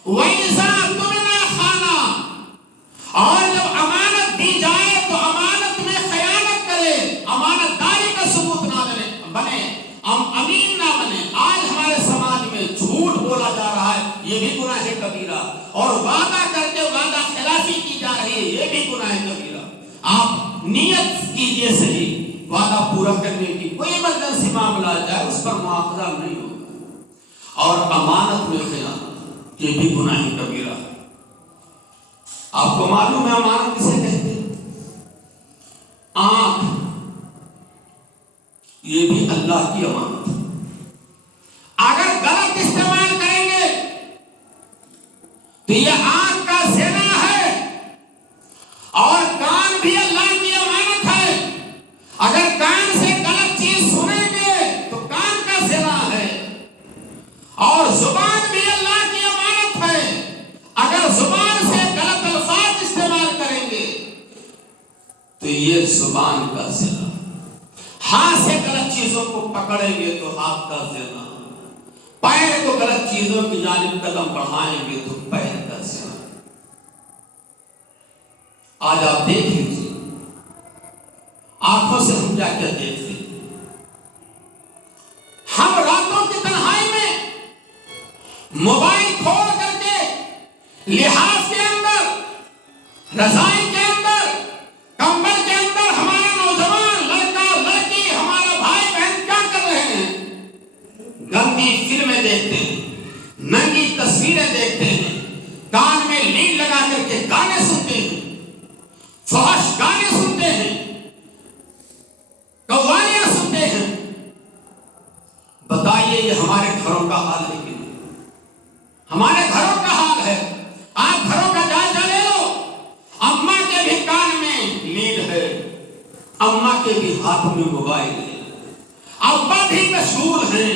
وَإِذَا اؤْتُمِنَ خَانَ، اور جب امانت دی جائے تو امانت میں خیانت کرے، امانت داری کا ثبوت نہ بنے، امین نہ بنے. آج ہمارے سماج میں جھوٹ بولا جا رہا ہے، یہ بھی گناہ کبیرہ. اور وعدہ کرتے وعدہ خلافی کی جا رہی ہے، یہ بھی گناہ کبیرہ. آپ نیت کیجئے صحیح، وعدہ پورا کرنے کی. کوئی ایمرجنسی معاملہ آ جائے اس پر مواخذہ نہیں ہوگا. اور امانت میں خیانت، یہ بھی گناہ کبیرہ. آپ کو معلوم ہے امانت کسے کہتے ہیں؟ آنکھ، یہ بھی اللہ کی امانت. اگر غلط استعمال کریں گے تو یہ آنکھ کا زنا ہے. اور کان بھی اللہ کی امانت ہے. اگر کان سے غلط چیز سنیں گے تو کان کا زنا ہے. اور زبان بھی اللہ کی امانت ہے. اگر زبان سے غلط الفاظ استعمال کریں گے تو یہ زبان کا زنا. ہاتھ سے غلط چیزوں کو پکڑیں گے تو ہاتھ کا زنا. پیر کو غلط چیزوں کی جانب قدم بڑھائیں گے تو پیر کا زنا. آج آپ دیکھ لیجیے آنکھوں سے ہم کیا کیا دیکھتے ہیں. ہم راتوں کی تنہائی میں موبائل کھول کر کے لحاظ کے اندر، رضائی کے اندر، کمبل کے اندر ہمارا نوجوان لڑکا لڑکی، ہمارا بھائی بہن کیا کر رہے ہیں؟ گندی فلمیں دیکھتے ہیں، ننگی تصویریں دیکھتے ہیں، کان میں لیڈ لگا کر کے گانے سنتے ہیں، فحش گانے سنتے ہیں، قوالیاں سنتے ہیں. بتائیے یہ ہمارے گھروں کا حال ہے کہ نہیں؟ ہمارے گھروں کا حال ہے. آپ گھروں کا جائزہ لے لو. اماں کے بھی کان میں لیڈ ہے، اماں کے بھی ہاتھ میں موبائل ہے، ابا بھی مشغول ہیں،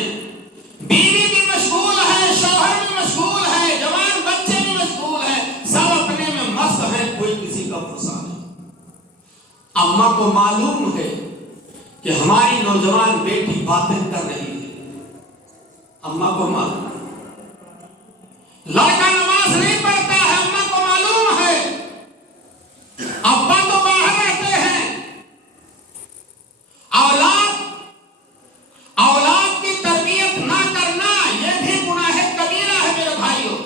بیوی بھی مشغول ہے، شوہر بھی مشغول ہے، جوان بچے بھی مشغول ہیں، سب اپنے میں مست ہیں، کوئی کسی کا فرصہ نہیں. اماں کو معلوم ہے کہ ہماری نوجوان بیٹی باتیں کر رہی ہے. اماں کو معلوم ہے لڑکا نماز نہیں پڑھتا ہے، اماں کو معلوم ہے. ابا تو باہر رہتے ہیں. اولاد کی تربیت نہ کرنا یہ بھی گناہ کبیرہ ہے میرے بھائیوں.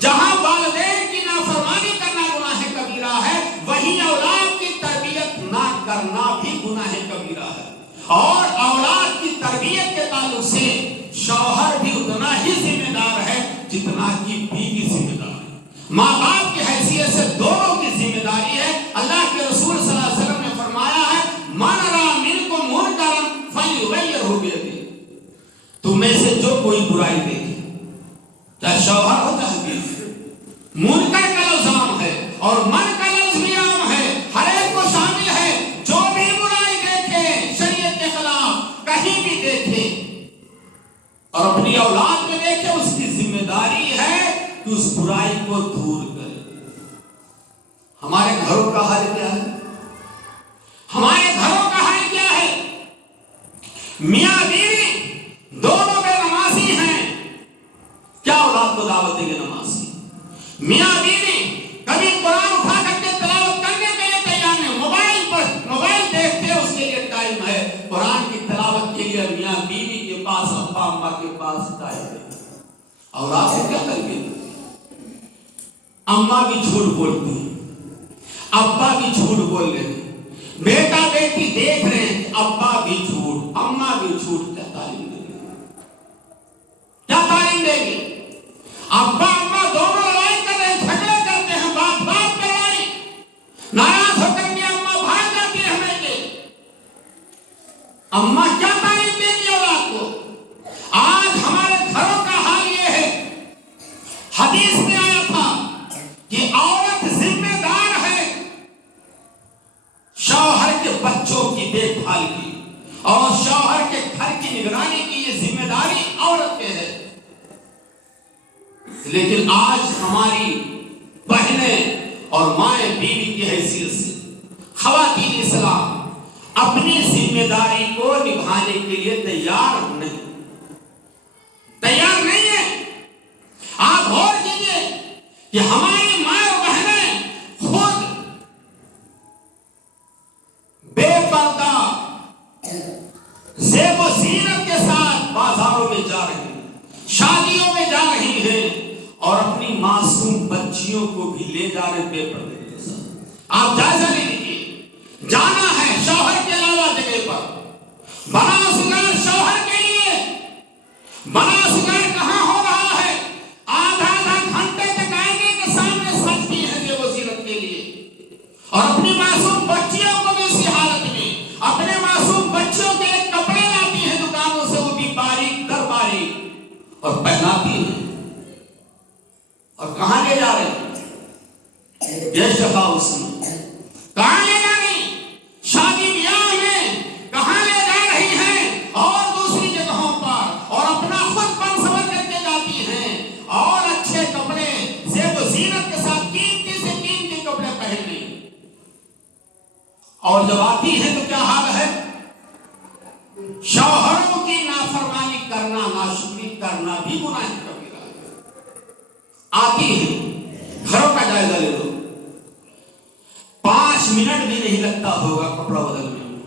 جہاں والدین کی نافرمانی کرنا گناہ کبیرہ ہے، وہیں اولاد کی تربیت نہ کرنا بھی گناہ کبیرہ ہے. اور اولاد کی تربیت کے تعلق سے شوہر بھی اتنا ہی ذمہ دار ہے جتنا کہ بیوی ذمہ دار ہے. ماں باپ کی حیثیت سے دونوں کی ذمہ داری ہے. اللہ کے رسول صلی اللہ علیہ وسلم نے فرمایا ہے من رأى منکم منکرا فلیغیرہ بیدہ. تم میں سے جو کوئی برائی دیکھے، چاہے شوہر ہو چاہے بیوی، منکر کا لفظ عام ہے اور من کا لفظ بھی عام ہے، ہر ایک کو شامل ہے. جو بھی برائی دیکھے شریعت کے خلاف کہیں بھی دیکھے اور اپنی اولاد میں دیکھے، اس کی ذمہ داری ہے کہ اس برائی کو دور کرے. ہمارے گھروں کا حال کیا ہے؟ ہمارے گھروں کا حال کیا ہے؟ میاں بیوی دونوں بے نمازی ہیں. کیا اولاد کو دعوت دیں گے نماز کی؟ میاں بیوی کبھی قرآن اٹھا کر کے تلاوت کرنے کے لیے تیار نہیں. موبائل دیکھتے اس کے لیے ٹائم ہے. قرآن کی تلاوت کے لیے میاں بیوی کے پاس، ابا اماں کے پاس ٹائم ہے. اولاد سے کیا کریں گے؟ اماں بھی جھوٹ بولتی ہیں، ابا بھی جھوٹ بول رہے ہیں، بیٹا بیٹی دیکھ رہے ہیں، ابا بھی جھوٹ، اماں بھی جھوٹ. کیا تعلیم دیں گے؟ کیا تعلیم دیں گے؟ ابا اماں دونوں لڑائی کر رہے ہیں، جھگڑے کرتے ہیں، بات پہ لڑائی، ناراض ہو کر کے اماں بھاگ جاتی ہے ہمیں کے. کے بچوں کی دیکھ بھال کی اور شوہر کے گھر کی نگرانی کی یہ ذمہ داری عورت کے ہے. لیکن آج ہماری بہنیں اور مائیں بیوی کی حیثیت سے خواتین اسلام اپنی ذمہ داری کو نبھانے کے لیے تیار نہیں ہے. آپ غور کیجئے کہ ہماری مائیں اور بہنیں خود بے پردہ زیب و زینت کے ساتھ بازاروں میں جا رہی ہیں, شادیوں میں جا رہی ہیں اور اپنی معصوم بچیوں کو بھی لے جا رہے بے پردے کے ساتھ. آپ جائزہ لے لیجیے, جانا ہے شوہر کے علاوہ جگہ پر, بنا سگار شوہر کے لیے, بنا سگار کہاں ہو رہا ہے؟ آدھا گھنٹے تک آئینے کے سامنے سجتی ہے زیب و زینت کے لیے, اور اپنی معصوم بچیوں کو بھی اسی حالت میں, اپنے معصوم بچوں کے کپڑے لاتی ہیں دکانوں سے, وہ بھی باریک در باریک, اور پہناتی ہیں. اور کہاں لے جا رہے ہیں؟ گیسٹ ہاؤس میں. کہاں لے جا رہی؟ شادی بیاہ میں. کہاں لے جا رہی ہیں؟ اور دوسری جگہوں پر, اور اپنا خود بن سور کر کے جاتی ہیں, اور اچھے کپڑے زیب و زینت کے ساتھ قیمتی سے قیمتی کپڑے پہن لی, اور جب آتی ہیں تو کیا حال ہے؟ شوہروں کی نافرمانی کرنا, ناشکری کرنا بھی گناہ کبیرہ ہے. آتی ہے, گھروں کا جائزہ لے لو, 5 منٹ بھی نہیں لگتا ہوگا کپڑا بدلنے میں.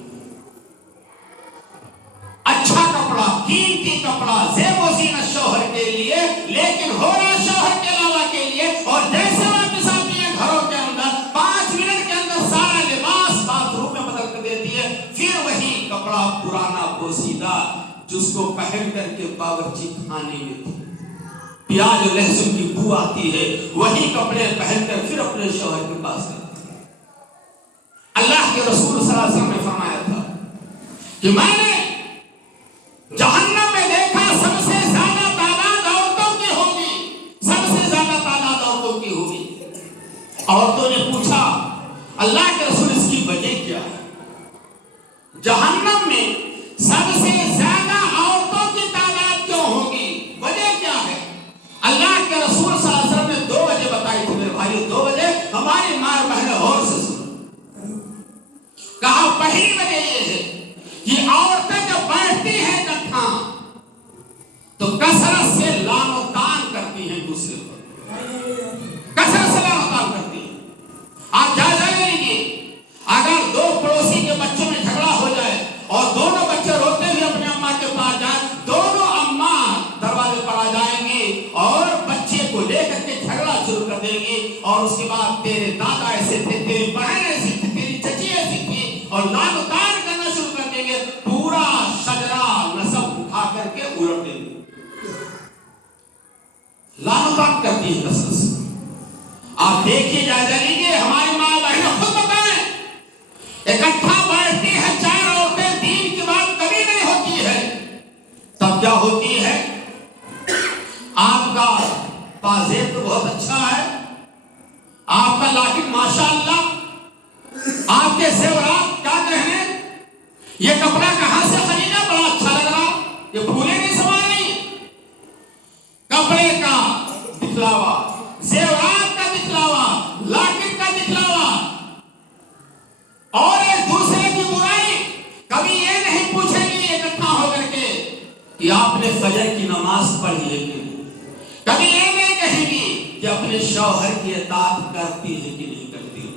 اچھا کپڑا, قیمتی کپڑا, زیب و زینت شوہر کے لیے, لیکن ہو رہا شوہر کے علاوہ کے لیے. اور جیسے واپس آتی ہے گھروں کے اندر, 5 منٹ کے اندر سارا لباس باتھ روم میں بدل کر دیتی ہے. پھر وہی کپڑا پرانا بوسیدہ جس کو پہن کر کے باورچی خانے میں پیاز و لہسن کی بو آتی ہے, وہی کپڑے پہن کر پھر اپنے شوہر کے پاس آتی ہے. اللہ کے رسول صلی اللہ علیہ وسلم نے فرمایا تھا کہ میں نے جہنم میں دیکھا سب سے زیادہ تعداد عورتوں کی ہوگی, سب سے زیادہ تعداد عورتوں کی ہوگی. عورتوں نے پوچھا اللہ کے رسول اس کی وجہ کیا ہے؟ جہنم میں سب سے زیادہ عورتوں کی تعداد کیوں ہوگی, وجہ کیا ہے؟ اللہ کے رسول صلی اللہ علیہ وسلم نے 2 وجہ بتائی تھی میرے بھائیو. 2 وجہ ہماری ماں بہنیں غور سے سنو. کہا پہلی وجہ یہ ہے کہ عورتیں جب بیٹھتی ہیں اکٹھا تو کثرت سے لعن و طعن کرتی ہیں دوسرے پر, کثرت سے لعن و طعن کرتی ہیں. آپ جائزہ لے لیجیے, اگر 2 پڑوسی کے بچوں میں جھگڑا ہو جائے اور دونوں بچے روتے ہوئے اپنے اماں کے پاس جائیں, دونوں اماں دروازے پر آ جائیں گی اور بچے کو لے کر کے جھگڑا شروع کر دیں گی, اور اس کے بعد تیرے دادا ایسے تھے, تیری بہن ایسی تھی, تیری چچی ایسی تھی, اور لعن و طعن کرنا شروع کر دیں گے. پورا شجرہ نسب اٹھا کر کے الٹ دیں گے. لعن و طعن کرتی ہے کثرت سے. آپ دیکھیے, جائزہ لیجیے, ہماری ماں بہنیں خود بتائیں, اکٹھا بیٹھتی ہے 4 عورتیں, دین کی بات کبھی نہیں ہوتی ہے. تب کیا ہوتی ہے؟ آپ کا پازیب تو بہت اچھا ہے, آپ کا لاکٹ ماشاءاللہ, آپ کے زیورات کیا کہنے, یہ کپڑا کہاں سے خریدا, بڑا اچھا لگ رہا, یہ پھولے نہیں سوال نہیں. کپڑے کا دکھلاوا, زیورات کا دکھلاوا, لاکٹ کا دکھلاوا, اور ایک دوسرے کی برائی. کبھی یہ نہیں پوچھیں گے اکٹھا ہو کر کے کہ آپ نے فجر کی نماز پڑھی ہے کہ نہیں. کبھی یہ نہیں کہیں گی کہ اپنے شوہر کی اطاعت کرتی ہے کہ نہیں کرتی.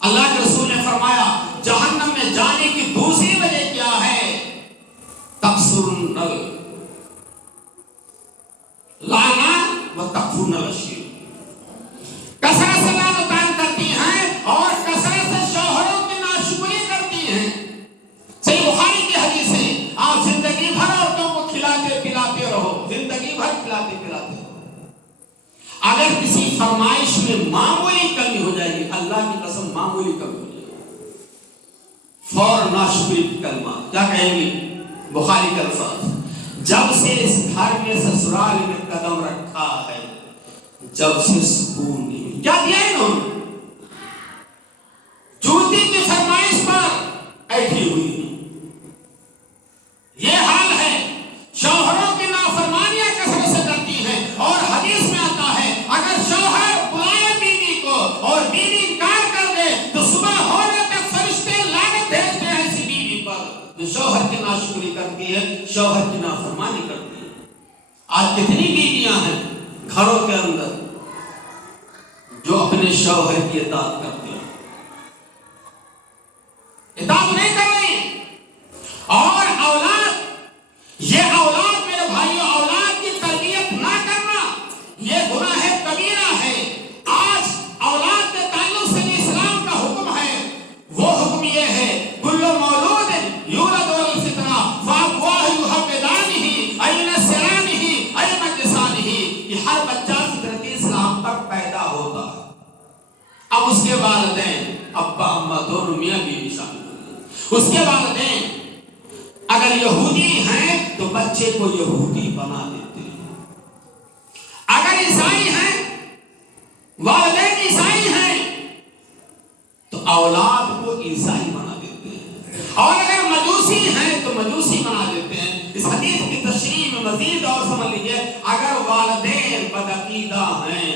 اللہ کے رسول نے فرمایا جہنم میں جانے کی دوسری وجہ کیا ہے؟ تکثر لانا و تکفرن الاشیاء. کثرت سے لعن و طعن کرتی ہیں اور کثرت سے شوہروں کی ناشکری کرتی ہیں. صحیح بخاری کی حدیث ہے, آپ زندگی بھر عورتوں کو کھلاتے پلاتے رہو, زندگی بھر کھلاتے پلاتے رہو, اگر کسی فرمائش میں معمولی کمی ہو جائے گی, اللہ کی قسم معمولی کمی ہو جائے گی, فوراً ناشکری کی کلمہ کیا کہیں گی؟ بخاری کا الفاظ, جب سے اس گھر میں سسرال میں قدم رکھا ہے جب سے سکون نہیں. کیا دیا انہوں نے؟ جوتی کی فرمائش پر جو شوہر کی ناشکری کرتی ہے، شوہر کی نافرمانی کرتی ہے۔ آج کتنی بیویاں ہیں گھروں کے اندر جو اپنے شوہر کی اطاعت کرتے ہیں، اطاعت نہیں کر رہی ہیں۔ اور اولاد، یہ اولاد میرے بھائیوں، اولاد کی تربیت نہ کرنا یہ گناہ کبیرہ ہے۔ آج اولاد کے تعلق سے بھی اسلام کا حکم ہے، وہ حکم یہ ہے کل مولود یولد علی الفطرہ فابواہ یحودانہ او ینصرانہ او یمجسانہ، کہ ہر بچہ فطرت اسلام پر پیدا ہوتا ہے۔ اب اس کے والدین، ابا اماں دونوں، میاں بیوی شامل ہوتے ہیں، اس کے والدین اگر یہودی ہیں تو بچے کو یہودی بنا دیتے ہیں، اگر عیسائی ہیں، والدین عیسائی ہیں تو اولاد کو عیسائی بنا دیتے ہیں، اور اگر مجوسی ہیں تو مجوسی بنا دیتے ہیں۔ اس حدیث کی تشریح میں مزید اور سمجھ لیجئے، اگر والدین بدعقیدہ ہیں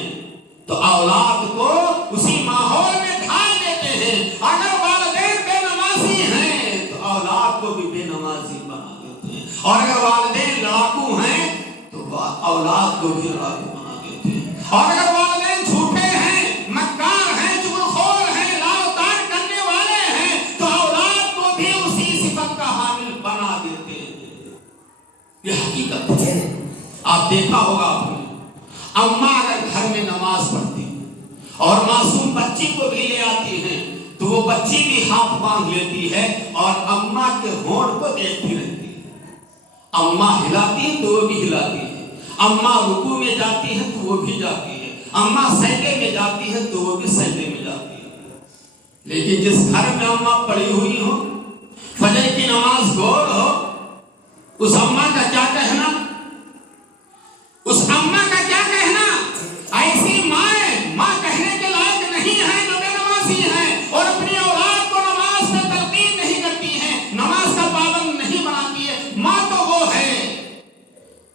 تو اولاد کو اسی ماحول میں ڈھال دیتے ہیں، اگر والدین بے نمازی ہیں تو اولاد کو بھی بے نمازی بنا دیتے ہیں، اور اگر والدین لڑاکو ہیں تو اولاد کو بھی لڑاکو بنا دیتے ہیں، اور اگر والدین جھوٹے ہیں، مکار ہیں، چغلخور ہیں، لال و تار کرنے والے ہیں تو اولاد کو بھی اسی صفت کا حامل بنا دیتے ہیں۔ یہ حقیقت ہے۔ آپ دیکھا ہوگا آپ نے، اماں اگر گھر میں نماز پڑھتی اور معصوم بچی کو بھی لے آتی ہیں تو وہ بچی بھی ہاتھ باندھ لیتی ہے اور اماں کے ہونٹ کو دیکھتی رہتی ہے۔ اماں ہلاتی ہے تو وہ بھی ہلاتی ہے، اماں رکوع میں جاتی ہے تو وہ بھی جاتی ہے، اماں سجدے میں جاتی ہے تو وہ بھی سجدے میں جاتی ہے۔ لیکن جس گھر میں اماں پڑی ہوئی ہو، فجر کی نماز گول ہو، اس اماں کا کیا کہنا، اس اماں کا کیا کہنا؟ ایسی ماں کہنے کے لائق نہیں ہے جو بے نمازی ہیں اور اپنی اولاد کو نماز میں تلقین نہیں کرتی ہیں، نماز کا پابند نہیں بناتی ہے۔ ماں تو وہ ہے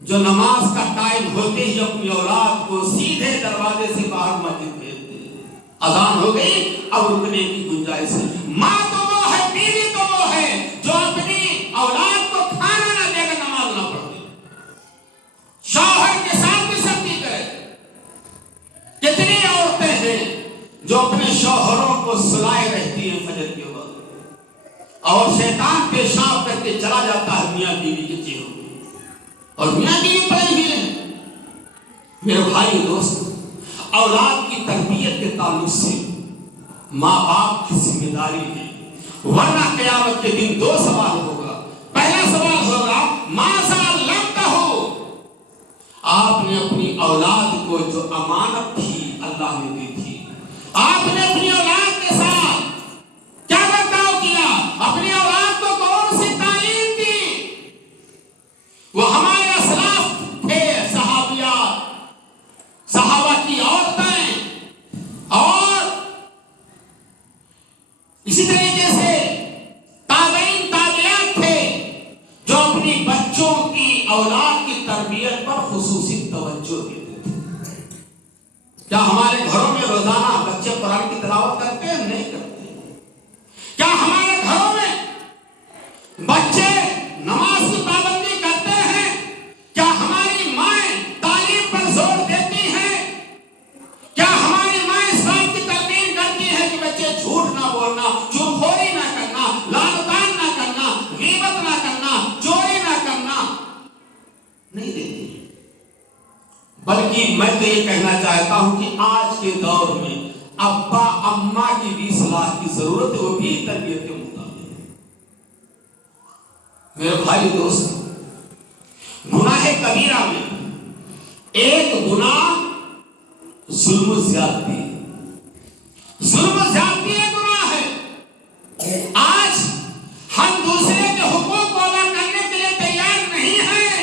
جو نماز کا ٹائم ہوتے ہی اپنی اولاد کو سیدھے دروازے سے باہر مسجد بھیج دے، اذان ہو گئی اب رکنے کی گنجائش ہے۔ ماں تو وہ ہے، بیوی تو وہ ہے جو اپنی اولاد کو کھانا نہ دے کر نماز نہ پڑھے، شوہر کے ساتھ بھی سختی کرے۔ کتنی عورتیں ہیں جو اپنے شوہروں کو سلائے رہتی ہیں فجر کے وقت، اور شیطان پیشاب کر کے چلا جاتا ہے میاں بیوی کے چہروں میں، اور میاں بیوی پڑے ہوئے ہیں۔ میرے بھائی دوست، اولاد کی تربیت کے تعلق سے ماں باپ کی ذمہ داری ہے، ورنہ قیامت کے دن دو سوال ہوگا۔ پہلا سوال ہوگا ماذا لم ہو، آپ نے اپنی اولاد کو جو امانت تھی اللہ نے دی تھی، آپ نے اپنی اولاد کے ساتھ کیا برتاؤ کیا، اپنی اولاد کو کون سی تعلیم دی؟ وہ ہمارے اسلاف تھے، صحابیات، صحابہ کی عورتیں، اور اسی طریقے سے تابعین تابعات تھے جو اپنی بچوں کی اولاد کی تربیت پر خصوصی توجہ دیتے تھے۔ کیا ہمارے گھروں میں روزانہ بچے قرآن کی تلاوت کرتے ہیں؟ نہیں کرتے۔ کیا ہمارے گھروں میں بچے نماز کی پابندی کرتے ہیں؟ کیا ہماری مائیں تعلیم پر زور دیتی ہیں؟ کیا ہماری مائیں اس بات کی تلقین کرتی ہیں کہ بچے جھوٹ نہ بولنا، چغلخوری نہ کرنا، لعن و طعن نہ کرنا، غیبت نہ کرنا، چوری نہ کرنا؟ نہیں دیتی۔ بلکہ میں تو یہ کہنا چاہتا ہوں کہ آج کے دور میں ابا اماں کی بھی اصلاح کی ضرورت ہے، وہ بھی تربیت کے مطابق۔ میرے بھائی دوست، گناہ کبیرہ میں ایک گناہ ظلم و زیادتی، ظلم و زیادتی ایک گناہ ہے۔ آج ہم دوسرے کے حقوق کو ادا کرنے کے لیے تیار نہیں ہیں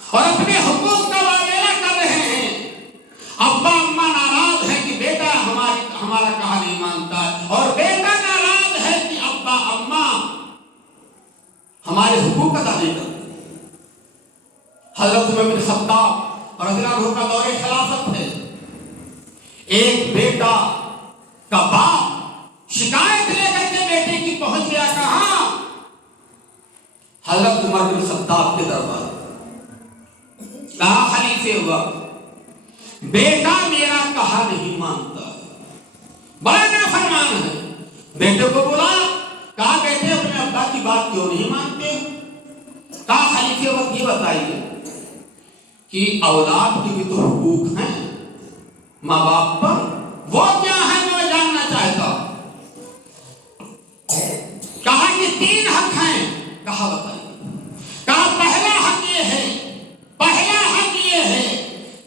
اور اپنے حقوق کا واویلا کر رہے ہیں۔ ابا اماں ناراض ہے کہ بیٹا ہمارا کہا نہیں مانتا ہے، اور بیٹا ناراض ہے کہ ابا اماں ہمارے حقوق ادا نہیں کرتے۔ حضرت عمر بن خطاب رضی اللہ عنہ کا دور خلافت ہے، ایک بیٹا کا باپ شکایت لے کر کے بیٹے کی پہنچ گیا، کہاں حضرت عمر بن خطاب کے دربار، کہا خلیفہ وقت بیٹا میرا کہا نہیں مانتا، بڑا نافرمان ہے. بیٹے کو بلا، کہا بیٹے اپنے ابا کی بات کیوں نہیں مانتے؟ کہا خلیفہ وقت یہ بتائیے کہ اولاد کے بھی تو حقوق ہیں ماں باپ پر، وہ کیا ہے میں جاننا چاہتا ہوں. کہا کہ 3 حق ہیں. کہا بتائیے. کہا پہلا حق یہ ہے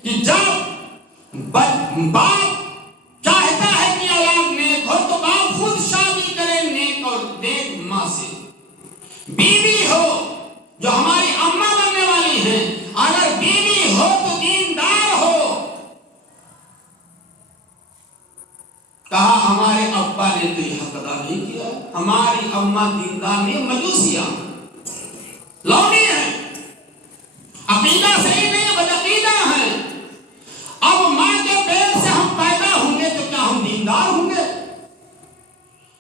کہ جب باپ چاہتا ہے کہ اولاد نیک ہو تو باپ خود شادی کرے نیک اور نیک ماں سے. بیوی ہو جو ہماری اماں بننے والی ہیں، اگر بیوی ہو تو دیندار ہو. کہا ہمارے ابا نے تو یہ حق ادا نہیں کیا، ہماری اماں دیندار نہیں، مجوسیاں لونی ہیں، عقیدہ صحیح نہیں، بدعقیدہ ہیں. اب ماں کے پیٹ سے ہم پیدا ہوں گے تو کیا ہم دیندار ہوں گے؟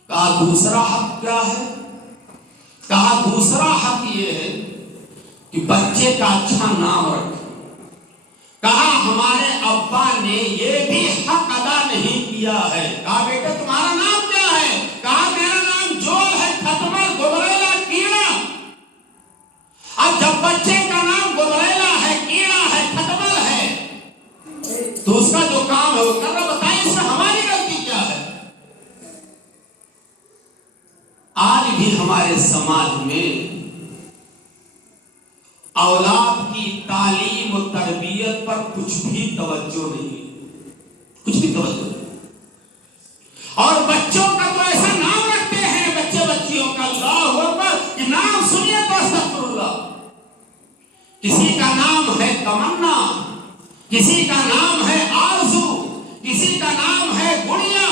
کہا دوسرا حق کیا ہے؟ کہا دوسرا حق یہ ہے کہ بچے کا اچھا نام رکھیں. کہا ہمارے ابا نے یہ بھی حق ادا نہیں کیا ہے. کہا بیٹا تمہارا نام کیا ہے؟ کہا میرا نام جول ہے، کھٹمل، گبریلا، کیڑا. اب جب بچے کا نام گبریلا ہے، کیڑا ہے، کھٹمل ہے تو اس کا جو کام ہے وہ کر رہا. بتائیں اس میں ہماری غلطی کیا ہے؟ آج بھی ہمارے سماج میں اولاد کی تعلیم و تربیت پر کچھ بھی توجہ نہیں، کچھ بھی توجہ نہیں. اور بچوں کا تو ایسا نام رکھتے ہیں بچے بچیوں کا، اللہ اکبر، کہ نام سنیے تو استغفر اللہ. کسی کا نام ہے تمنا، کسی کا نام ہے آرزو، کسی کا نام ہے گڑیا،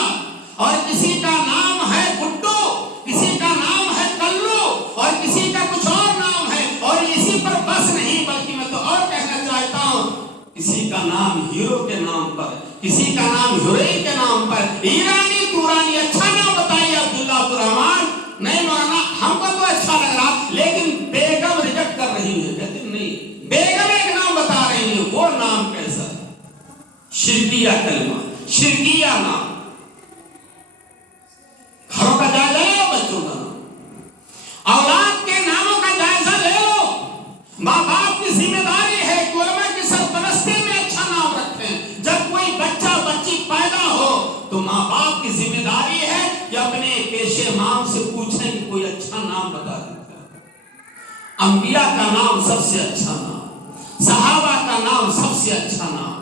اور کسی کا نام ہے گڈو، کسی کا نام ہے کلو، اور کسی کا کچھ اور نام ہے. اور اسی پر بس نہیں بلکہ میں تو اور کہنا چاہتا ہوں، کسی کا نام ہیرو کے نام پر، کسی کا نام ہیروئن کے نام پر. ایرانی تورانی اچھا نام بتائیے، عبداللہ عبدالرحمان. نہیں مولانا ہم کو تو اچھا لگ رہا، لیکن بیگم ریجیکٹ کر رہی ہے. کہتے نہیں، بیگم ایک نام بتا رہی ہے، وہ نام کیسا ہے؟ شرکیہ کلمہ، شرکیہ نام. گھروں کا جائزہ لے لو، بچوں کا نام، اولاد کے ناموں کا جائزہ لے لو. ماں باپ کی ذمہ داری ہے کہ علماء کی سرپرستی میں اچھا نام رکھیں. جب کوئی بچہ بچی پیدا ہو تو ماں باپ کی ذمہ داری ہے کہ اپنے پیشے مام سے پوچھیں کہ کوئی اچھا نام بتا دیتا. انبیاء کا نام سب سے اچھا نام، صحابہ کا نام سب سے اچھا نام،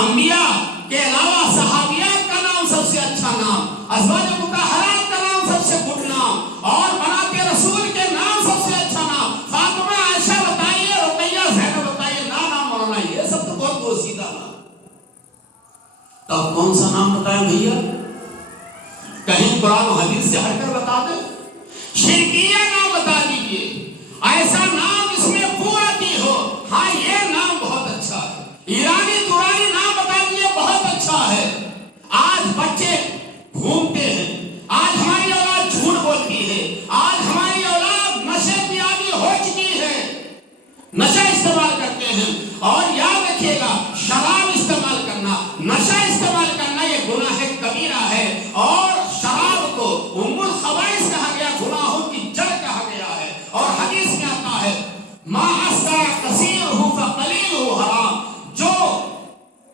انبیاء کے علاوہ صحابیات کا نام سب سے اچھا نام، ازواج مطہرات کا نام سب سے گڈ نام، اور بنات رسول کے نام سب سے اچھا نام. فاطمہ، عائشہ بتائیے، رقیہ، زینب بتائیے، نام مولانا، یہ سب تو بہت بوسیدہ نام. تب کون سا نام بتائیں بھیا؟ کہیں قرآن و حدیث سے ہٹ کر بتا دیں. شرکیہ نام بتا دیجئے، ایسا نام اس میں قوتی ہو. ہاں یہ نام بہت اچھا ہے. ایرانی تورانی نام بتا دیجئے، بہت اچھا ہے. آج بچے گھومتے ہیں، آج ہماری اولاد جھوٹ بولتی ہے، آج ہماری اولاد نشے کی عادی ہو چکی ہے، نشہ استعمال کرتے ہیں. اور یاد رکھیے گا، شراب استعمال کرنا، نشہ استعمال کرنا یہ گناہ کبیرہ ہے. اور شراب کو ام الخبائث کہا گیا، گناہوں کی جڑ کہا گیا ہے. اور حدیث میں آتا ہے ما اسکر کثیرہ فقلیلہ حرام، جو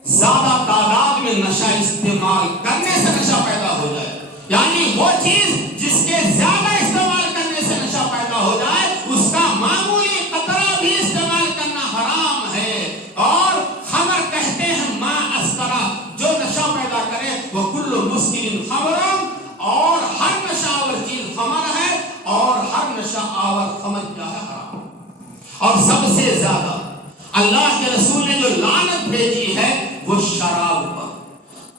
زیادہ تعداد میں نشہ استعمال کرنے سے نشہ پیدا ہو جائے، یعنی وہ چیز جس کے زیادہ استعمال کرنے سے نشہ پیدا ہو جائے، اس کا معمولی قطرہ بھی استعمال کرنا حرام ہے. اور خمر کہتے ہیں ما اسکرہ، جو نشہ پیدا کرے، وہ کل مسکر خمر، اور ہر نشہ آور چیز خمر ہے، اور ہر نشہ آور خمر کیا ہے؟ حرام. اور سب سے زیادہ اللہ کے رسول نے جو لعنت بھیجی ہے وہ شراب پر،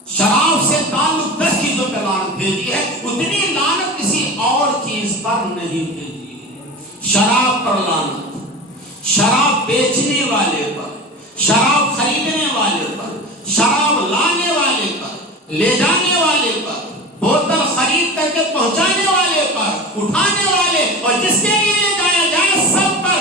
شراب سے تعلق 10 چیزوں پر لعنت بھیجی ہے، اتنی لعنت کسی اور چیز پر نہیں بھیجی ہے. شراب پر لعنت، شراب بیچنے والے پر، شراب خریدنے والے پر، شراب لانے والے پر، لے جانے والے پر، بوتل خرید کر کے پہنچانے والے پر، اٹھانے والے اور جس کے لیے جایا جائے سب پر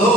2,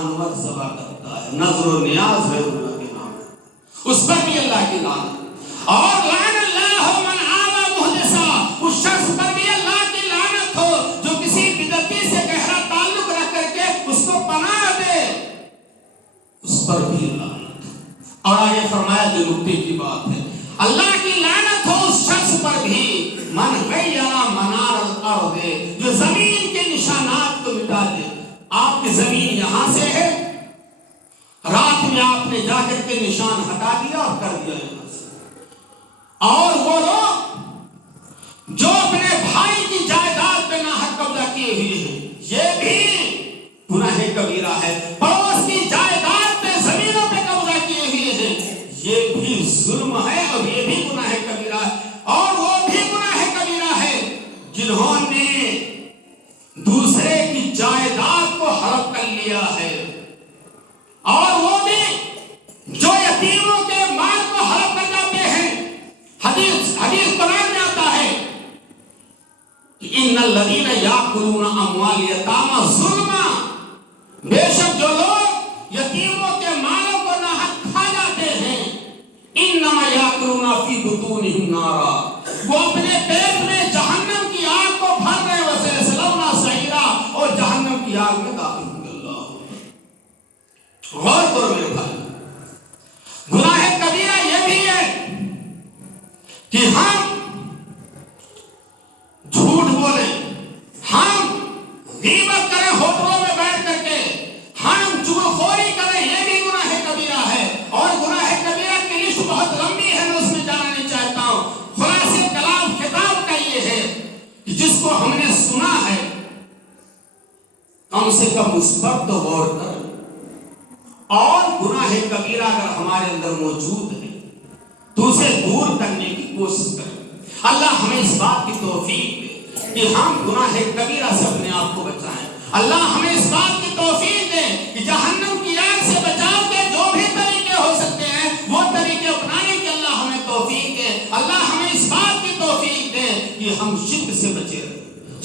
جانور ذبح کرتا ہے، نظر و نیاز ہے اللہ کے نام، اس پر بھی اللہ کی لعنت۔ اور لعن اللہ من آوى محدثا، اس شخص پر بھی اللہ کی لعنت ہو جو کسی بدعتی سے گہرا تعلق رکھ کر کے اس کو پناہ دے، اس پر بھی لعنت۔ اور آگے فرمایا جو نکتے کی بات ہے، اللہ کی لعنت ہو اس شخص پر بھی من غیر منار الارض، جو زمین کے نشانات کو مٹا دے۔ آپ کی زمین یہاں سے ہے، رات میں آپ نے جا کر کے نشان ہٹا دیا اور کر دیا یہاں سے۔ اور وہ لوگ جو اپنے بھائی کی جائیداد پہ ناحق قبضہ کیے ہوئے ہیں، یہ بھی گناہ کبیرہ ہے۔ پڑوس کی جائیداد پہ، زمینوں پہ قبضہ کیے ہوئے ہیں، یہ بھی ظلم ہے اور یہ بھی گناہ کبیرہ ہے۔ اور وہ بھی گناہ کبیرہ ہے جنہوں نے دوسرے کی جائیداد کو ہڑپ کر لیا ہے، اور وہ بھی جو یتیموں کے مال کو ہڑپ کر جاتے ہیں۔ حدیث قرآن میں آتا ہے ان الذین یاکلون اموال یتامی ظلما، بے شک جو لوگ یتیموں کے مالوں کو ناحق کھا جاتے ہیں، انما یاکلون فی بطونہم نارا، وہ اپنے پیٹ میں جہنم کی آگ کو بھر رہے ہیں، وسیصلون سعیرا، اور جہنم کی آگ میں داخل ہوں گے۔ اللہ غور کرو میرے بھائی، گناہ کبیرہ یہ بھی ہے کہ ہم جھوٹ بولیں، ہم غیبت کریں ہوٹلوں میں بیٹھ کر کے، ہم چغلخوری کریں، یہ بھی گناہ کبیرہ ہے۔ اور گناہ کبیرہ کی لسٹ بہت لمبی ہے، میں اس میں جانا نہیں چاہتا ہوں۔ خلاصے کلام خطاب کا یہ ہے کہ جس کو ہم نے سنا ہے کم سے کم اس پر تو غور کریں، اور گناہ کبیرہ اگر ہمارے اندر موجود ہے تو اسے دور کرنے کی کوشش کریں۔ اللہ ہمیں اس بات کی توفیق دے کہ ہم گناہ کبیرہ سے اپنے آپ کو بچائیں۔ اللہ ہمیں اس بات کی توفیق دے کہ جہنم کی آگ سے بچاؤ کے جو بھی طریقے ہو سکتے ہیں وہ طریقے اپنانے کے اللہ ہمیں توفیق دے۔ اللہ ہمیں اس بات کی توفیق دے کہ ہم شرک سے بچے رہیں،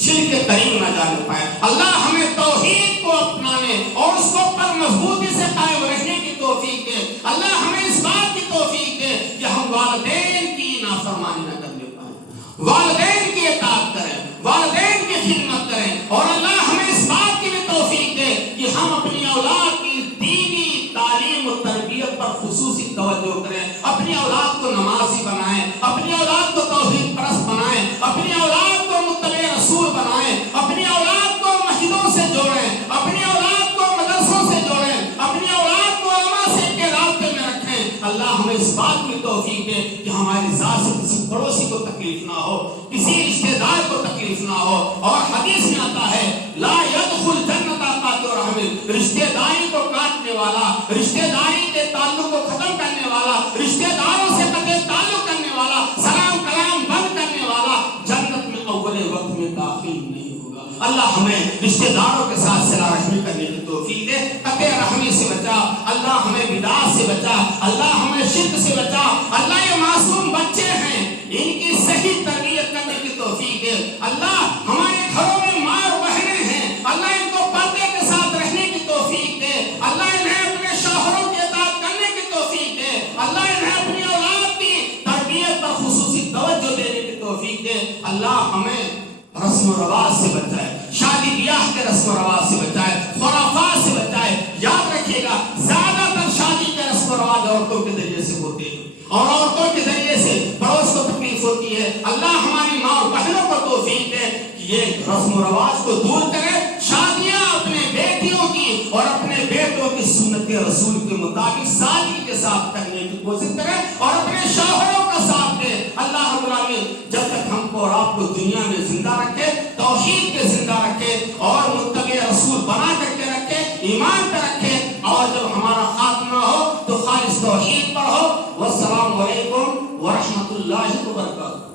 شرک کے قریب نہ جانے پائے۔ اللہ ہمیں توحید کو اپنانے اور اس کو پر مضبوطی سے قائم رکھنے کی توفیق دے۔ اللہ ہمیں اس بات کی توفیق دے کہ ہم والدین کی نافرمانی نہ کرنے پائیں، والدین کی اطاعت کریں، والدین کی خدمت کریں۔ اور اللہ ہمیں اس بات کی بھی توفیق دے کہ ہم اپنی اولاد کی دینی تعلیم و تربیت پر خصوصی توجہ کریں، اپنی اولاد کو نمازی بنائیں، اپنی اولاد کو توحید پرست بنائیں، اپنی اولاد کو متبع رسول بنائیں، اپنی اولاد کو مسجدوں سے جوڑیں، اپنی اولاد کو مدرسوں سے جوڑیں، اپنی اولاد کو علماء سے کے رابطے میں رکھیں۔ اللہ ہمیں اس بات کی توفیق دے کہ ہماری ذات سے کسی پڑوسی کو تکلیف نہ ہو، کسی رشتہ دار کو تکلیف نہ ہو۔ اور حدیث میں آتا ہے لا يدخل جنت قاطع رحم، رشتہ داری کو کاٹنے والا، رشتہ داری کے تعلق کو ختم کرنے والا، رشتہ داروں سے قطع تعلق کرنے والا، سلام کلام بند کرنے والا جنت میں اول وقت میں داخل نہیں ہوگا۔ اللہ ہمیں رشتہ داروں کے ساتھ صلہ رحمی کرنے کی توفیق دے، قطع رحمی سے بچا، اللہ ہمیں بدعات سے بچا، اللہ ہمیں شرک سے بچا۔ اللہ یہ معصوم بچے ہیں، ان کی صحیح تربیت کرنے کی توفیق دے۔ اللہ ہمارے گھروں میں ماں اور بہنیں ہیں، اللہ ان کو پردے کے ساتھ رہنے کی توفیق دے۔ اللہ انہیں اپنے شوہروں کی اطاعت کرنے کی توفیق دے۔ اللہ انہیں اپنی اولاد کی تربیت پر خصوصی توجہ دینے کی توفیق دے۔ اللہ ہمیں رسم و رواج سے بچائے، شادی بیاہ کے رسم و رواج سے بچائے، خرافات سے بچائے۔ یاد رکھیے گا زیادہ تر شادی کے رسم و رواج عورتوں کے ذریعے سے ہوتے ہیں، اور عورتوں کے ذریعے سے پڑوس کو تکلیف ہوتی ہے۔ اللہ ہماری ماں اور بہنوں کو توفیق دے کہ یہ رسم و رواج کو دور کرے، شادیاں اپنے بیٹیوں کی اور اپنے بیٹوں کی سنت رسول کے مطابق سادگی کے ساتھ کرنے کی کوشش کرے، اور اپنے شوہروں کا ساتھ دے۔ اللہ رب العالمین جب تک ہم کو اور آپ کو دنیا میں زندہ رکھے، توحید کے زندہ رکھے، اور متبع رسول بنا کر کے رکھے، ایمان پہ رکھے، اور جب ہمارا خاتمہ ہو تو خالص توحید پر ہو۔ والسلام علیکم ورحمۃ اللہ وبرکاتہ۔